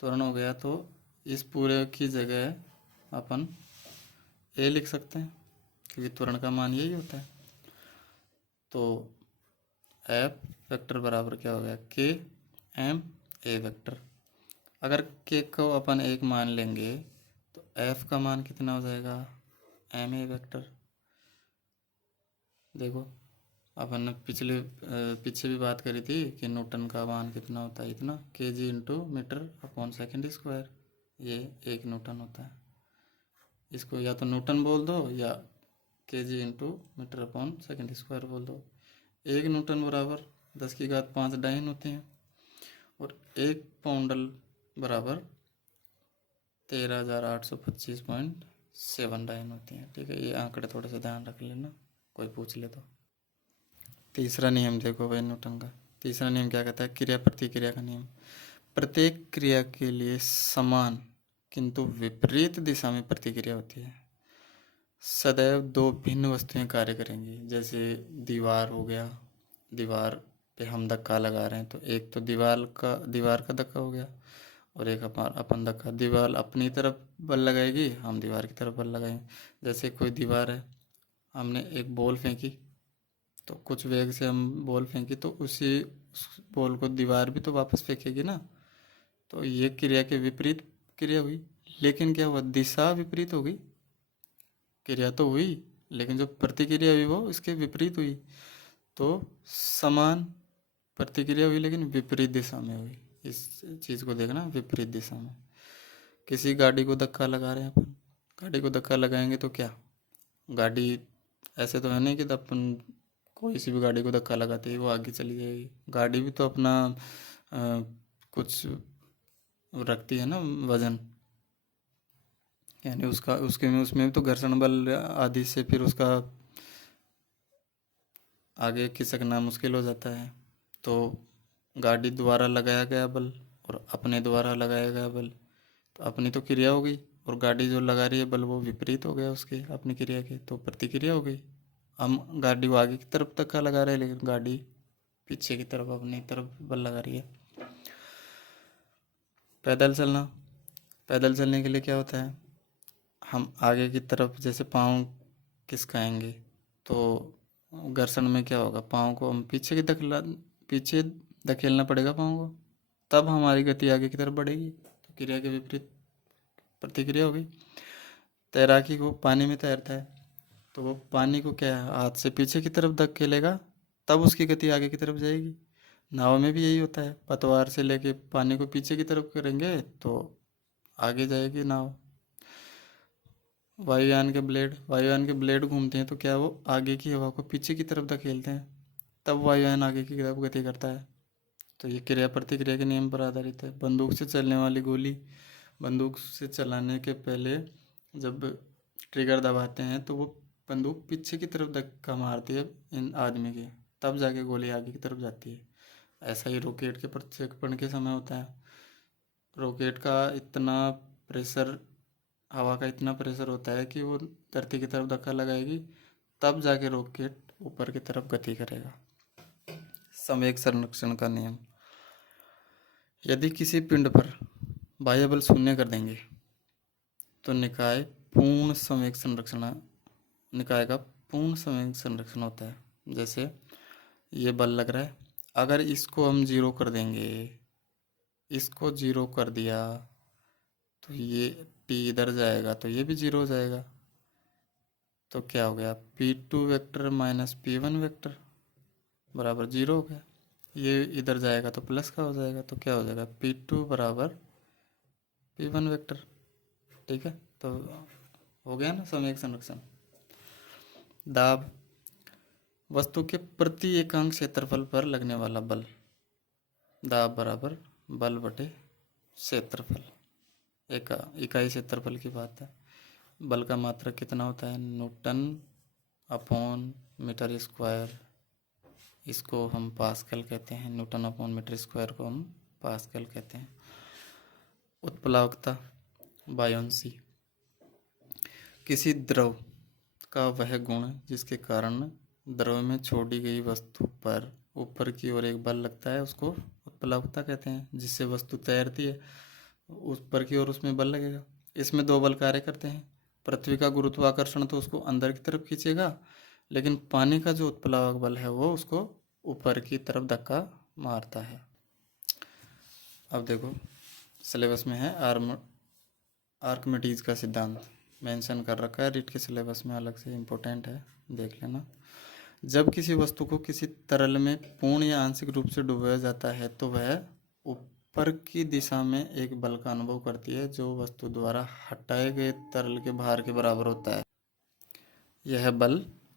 त्वरण हो गया तो इस पूरे की जगह अपन ए लिख सकते हैं, क्योंकि त्वरण का मान यही होता है। तो एफ वेक्टर बराबर क्या हो गया, के एम ए वेक्टर। अगर के को अपन एक मान लेंगे तो एफ का मान कितना हो जाएगा, एम ए वेक्टर। देखो अपन ने पीछे भी बात करी थी कि न्यूटन का मान कितना होता है, इतना K G into metre upon second square, ये 1 न्यूटन होता है। इसको या तो न्यूटन बोल दो या K G into metre upon second square बोल दो। 1 न्यूटन बराबर 10⁵ डाइन होते हैं, और 1 पाउंडल बराबर 13,825.7 डाइन होती हैं। ठीक है, ये आंकड़े थोड़े से ध्यान रख लेना, कोई पूछ ले तो। तीसरा नियम देखो भाई न्यूटन का। तीसरा नियम क्या कहता है, क्रिया प्रतिक्रिया का नियम। प्रत्येक क्रिया के लिए समान किंतु विपरीत दिशा में प्रतिक्रिया होती है। सदैव दो भिन्न वस्तुएं कार्य करेंगी। जैसे दीवार हो गया, दीवार पे हम धक्का लगा रहे हैं तो एक तो दीवार का धक्का हो गया, और एक अपन धक्का। दीवार अपनी तरफ बल लगाएगी, हम दीवार की तरफ बल लगाएंगे। जैसे कोई दीवार है, हमने एक बॉल फेंकी तो कुछ वेग से हम बॉल फेंकी तो उसी बॉल को दीवार भी तो वापस फेंकेगी ना। तो ये क्रिया के विपरीत क्रिया हुई, लेकिन क्या हुआ, दिशा विपरीत हो गई। क्रिया तो हुई लेकिन जो प्रतिक्रिया हुई वो इसके विपरीत हुई। तो समान प्रतिक्रिया हुई लेकिन विपरीत दिशा में हुई। इस चीज़ को देखना, विपरीत दिशा में। किसी गाड़ी को धक्का लगा रहे हैं अपन, गाड़ी को धक्का लगाएंगे तो क्या, गाड़ी ऐसे तो है नहीं कि अपन कोई सी भी गाड़ी को धक्का लगाते ही वो आगे चली जाएगी। गाड़ी भी तो अपना कुछ रखती है ना, वजन, यानी उसका उसमें भी तो घर्षण बल आदि से फिर उसका आगे खिसकना मुश्किल हो जाता है। तो गाड़ी द्वारा लगाया गया बल और अपने द्वारा लगाया गया बल, तो अपनी तो क्रिया हो गई, और गाड़ी जो लगा रही है बल वो विपरीत हो गया उसके अपनी क्रिया के, तो प्रतिक्रिया हो गई। हम गाड़ी को आगे की तरफ धक्का लगा रहे हैं लेकिन गाड़ी पीछे की तरफ अपनी तरफ बल लगा रही है। पैदल चलना, पैदल चलने के लिए क्या होता है, हम आगे की तरफ जैसे पाँव खिसकाएंगे तो घर्षण में क्या होगा, पाँव को हम पीछे धकेलना पड़ेगा पाँव को, तब हमारी गति आगे की तरफ बढ़ेगी। तो क्रिया के विपरीत प्रतिक्रिया होगी। तैराकी को पानी में तैरता है तो वो पानी को क्या है, हाथ से पीछे की तरफ धकेलेगा तब उसकी गति आगे की तरफ जाएगी। नाव में भी यही होता है, पतवार से लेके पानी को पीछे की तरफ करेंगे तो आगे जाएगी नाव। वायुयान के ब्लेड घूमते हैं तो क्या वो आगे की हवा को पीछे की तरफ धकेलते हैं, तब वायुयान आगे की तरफ गति करता है। तो ये क्रिया प्रतिक्रिया के नियम पर आधारित है। बंदूक से चलने वाली गोली, बंदूक से चलाने के पहले जब ट्रिगर दबाते हैं तो वो बंदूक पीछे की तरफ धक्का मारती है इन आदमी के, तब जाके गोली आगे की तरफ जाती है। ऐसा ही रॉकेट के प्रक्षेपण के समय होता है। रॉकेट का इतना प्रेशर, हवा का इतना प्रेशर होता है कि वो धरती की तरफ धक्का लगाएगी, तब जाके रॉकेट ऊपर की तरफ गति करेगा। संवेग संरक्षण का नियम। यदि किसी पिंड पर बाह्य बल शून्य कर देंगे तो निकाय का पूर्ण संवेग संरक्षण होता है। जैसे ये बल लग रहा है, अगर इसको हम जीरो कर देंगे, इसको जीरो कर दिया तो ये टी इधर जाएगा तो ये भी जीरो हो जाएगा। तो क्या हो गया, P2 vector minus P1 vector बराबर जीरो हो गया। ये इधर जाएगा तो प्लस का हो जाएगा, तो क्या हो जाएगा, P2 बराबर P1 वेक्टर। ठीक है, तो हो गया ना संवेग संरक्षण। दाब, वस्तु के प्रति एकांक क्षेत्रफल पर लगने वाला बल। दाब बराबर बल बटे क्षेत्रफल, इकाई क्षेत्रफल की बात है। बल का मात्रक कितना होता है, न्यूटन अपॉन मीटर स्क्वायर, इसको हम पास्कल कहते हैं। न्यूटन अपॉन मीटर स्क्वायर को हम पास्कल कहते हैं। उत्प्लावकता, बायोंसी, किसी द्रव का वह गुण जिसके कारण द्रव में छोड़ी गई वस्तु पर ऊपर की ओर एक बल लगता है, उसको उत्प्लावकता कहते हैं, जिससे वस्तु तैरती है। ऊपर की ओर उसमें बल लगेगा। इसमें दो बल कार्य करते हैं। पृथ्वी का गुरुत्वाकर्षण तो उसको अंदर की तरफ खींचेगा, लेकिन पानी का जो उत्प्लावक बल है वो उसको ऊपर की तरफ धक्का मारता है। अब देखो सिलेबस में है आर्किमिडीज का सिद्धांत मेंशन कर रखा है, रीट के सिलेबस में अलग से इम्पोर्टेंट है, देख लेना। जब किसी वस्तु को किसी तरल में पूर्ण या आंशिक रूप से डुबाया जाता है तो वह ऊपर की दिशा में एक बल का अनुभव करती है, जो वस्तु द्वारा हटाए गए तरल के भार के बराबर होता है। यह बल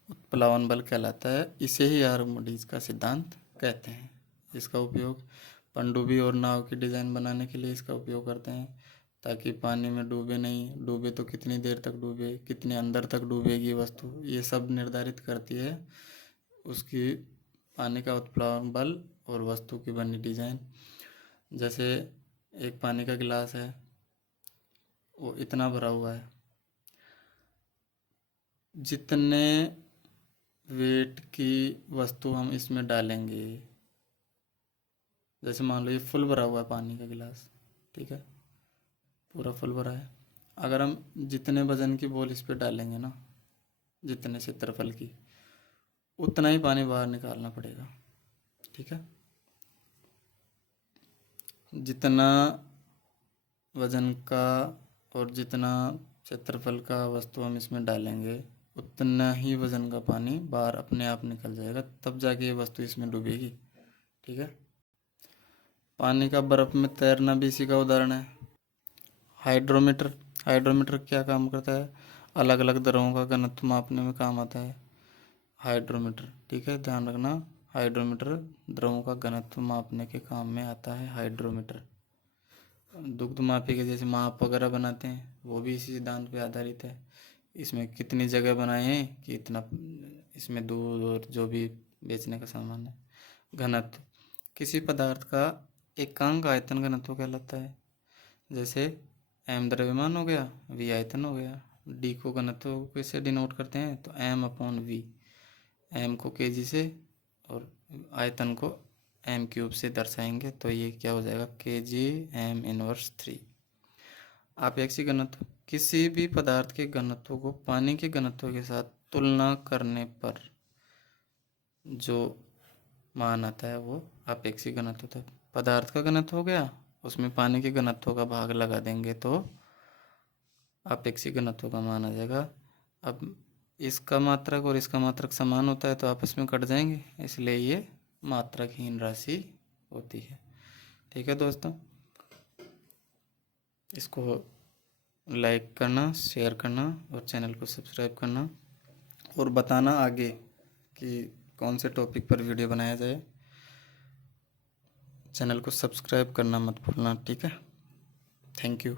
उत्प्लावन बल कहलाता है। इसे ही आर्किमिडीज का सिद्धांत कहते हैं। इसका उपयोग पनडुब्बी और नाव की डिज़ाइन बनाने के लिए इसका उपयोग करते हैं, ताकि पानी में डूबे नहीं, डूबे तो कितनी देर तक डूबे, कितने अंदर तक डूबेगी वस्तु, ये सब निर्धारित करती है उसकी पानी का उत्प्लावन बल और वस्तु की बनी डिज़ाइन। जैसे एक पानी का गिलास है, वो इतना भरा हुआ है, जितने वेट की वस्तु हम इसमें डालेंगे, जैसे मान लो ये फुल भरा हुआ है पानी का गिलास, ठीक है, पूरा फुल भरा है। अगर हम जितने वजन की बोल इस पे डालेंगे ना, जितने क्षेत्रफल की, उतना ही पानी बाहर निकालना पड़ेगा, ठीक है। जितना वजन का और जितना क्षेत्रफल का वस्तु हम इसमें डालेंगे, उतना ही वजन का पानी बाहर अपने आप निकल जाएगा, तब जाके ये वस्तु इसमें डूबेगी, ठीक है। पानी का बर्फ़ में तैरना भी इसी का उदाहरण है। हाइड्रोमीटर क्या काम करता है? अलग अलग द्रवों का घनत्व मापने में काम आता है हाइड्रोमीटर, ठीक है, ध्यान रखना। हाइड्रोमीटर द्रवों का घनत्व मापने के काम में आता है हाइड्रोमीटर। दुग्ध मापी के जैसे माप वगैरह बनाते हैं, वो भी इसी सिद्धांत पे आधारित है। इसमें कितनी जगह बनाए हैं कि इतना इसमें दूध और जो भी बेचने का सामान है। घनत्व किसी पदार्थ का एकांक आयतन घनत्व कहलाता है। जैसे m द्रव्यमान हो गया, v आयतन हो गया। d को घनत्व कैसे डिनोट करते हैं? तो m/v, m को kg से और आयतन को m³ से दर्शाएंगे, तो ये क्या हो जाएगा? kg m−3। आपेक्षिक घनत्व किसी भी पदार्थ के घनत्व को पानी के घनत्व के साथ तुलना करने पर जो मान आता है वो आपेक्षिक घनत्व होता है। पदार्थ का घनत्व हो गया, उसमें पानी के घनत्व का भाग लगा देंगे तो आपेक्षिक घनत्व का मान आ जाएगा। अब इसका मात्रक और इसका मात्रक समान होता है तो आपस में कट जाएंगे, इसलिए ये मात्रकहीन राशि होती है, ठीक है दोस्तों। इसको लाइक करना, शेयर करना और चैनल को सब्सक्राइब करना और बताना आगे कि कौन से टॉपिक पर वीडियो बनाया जाए। चैनल को सब्सक्राइब करना मत भूलना, ठीक है। Thank you.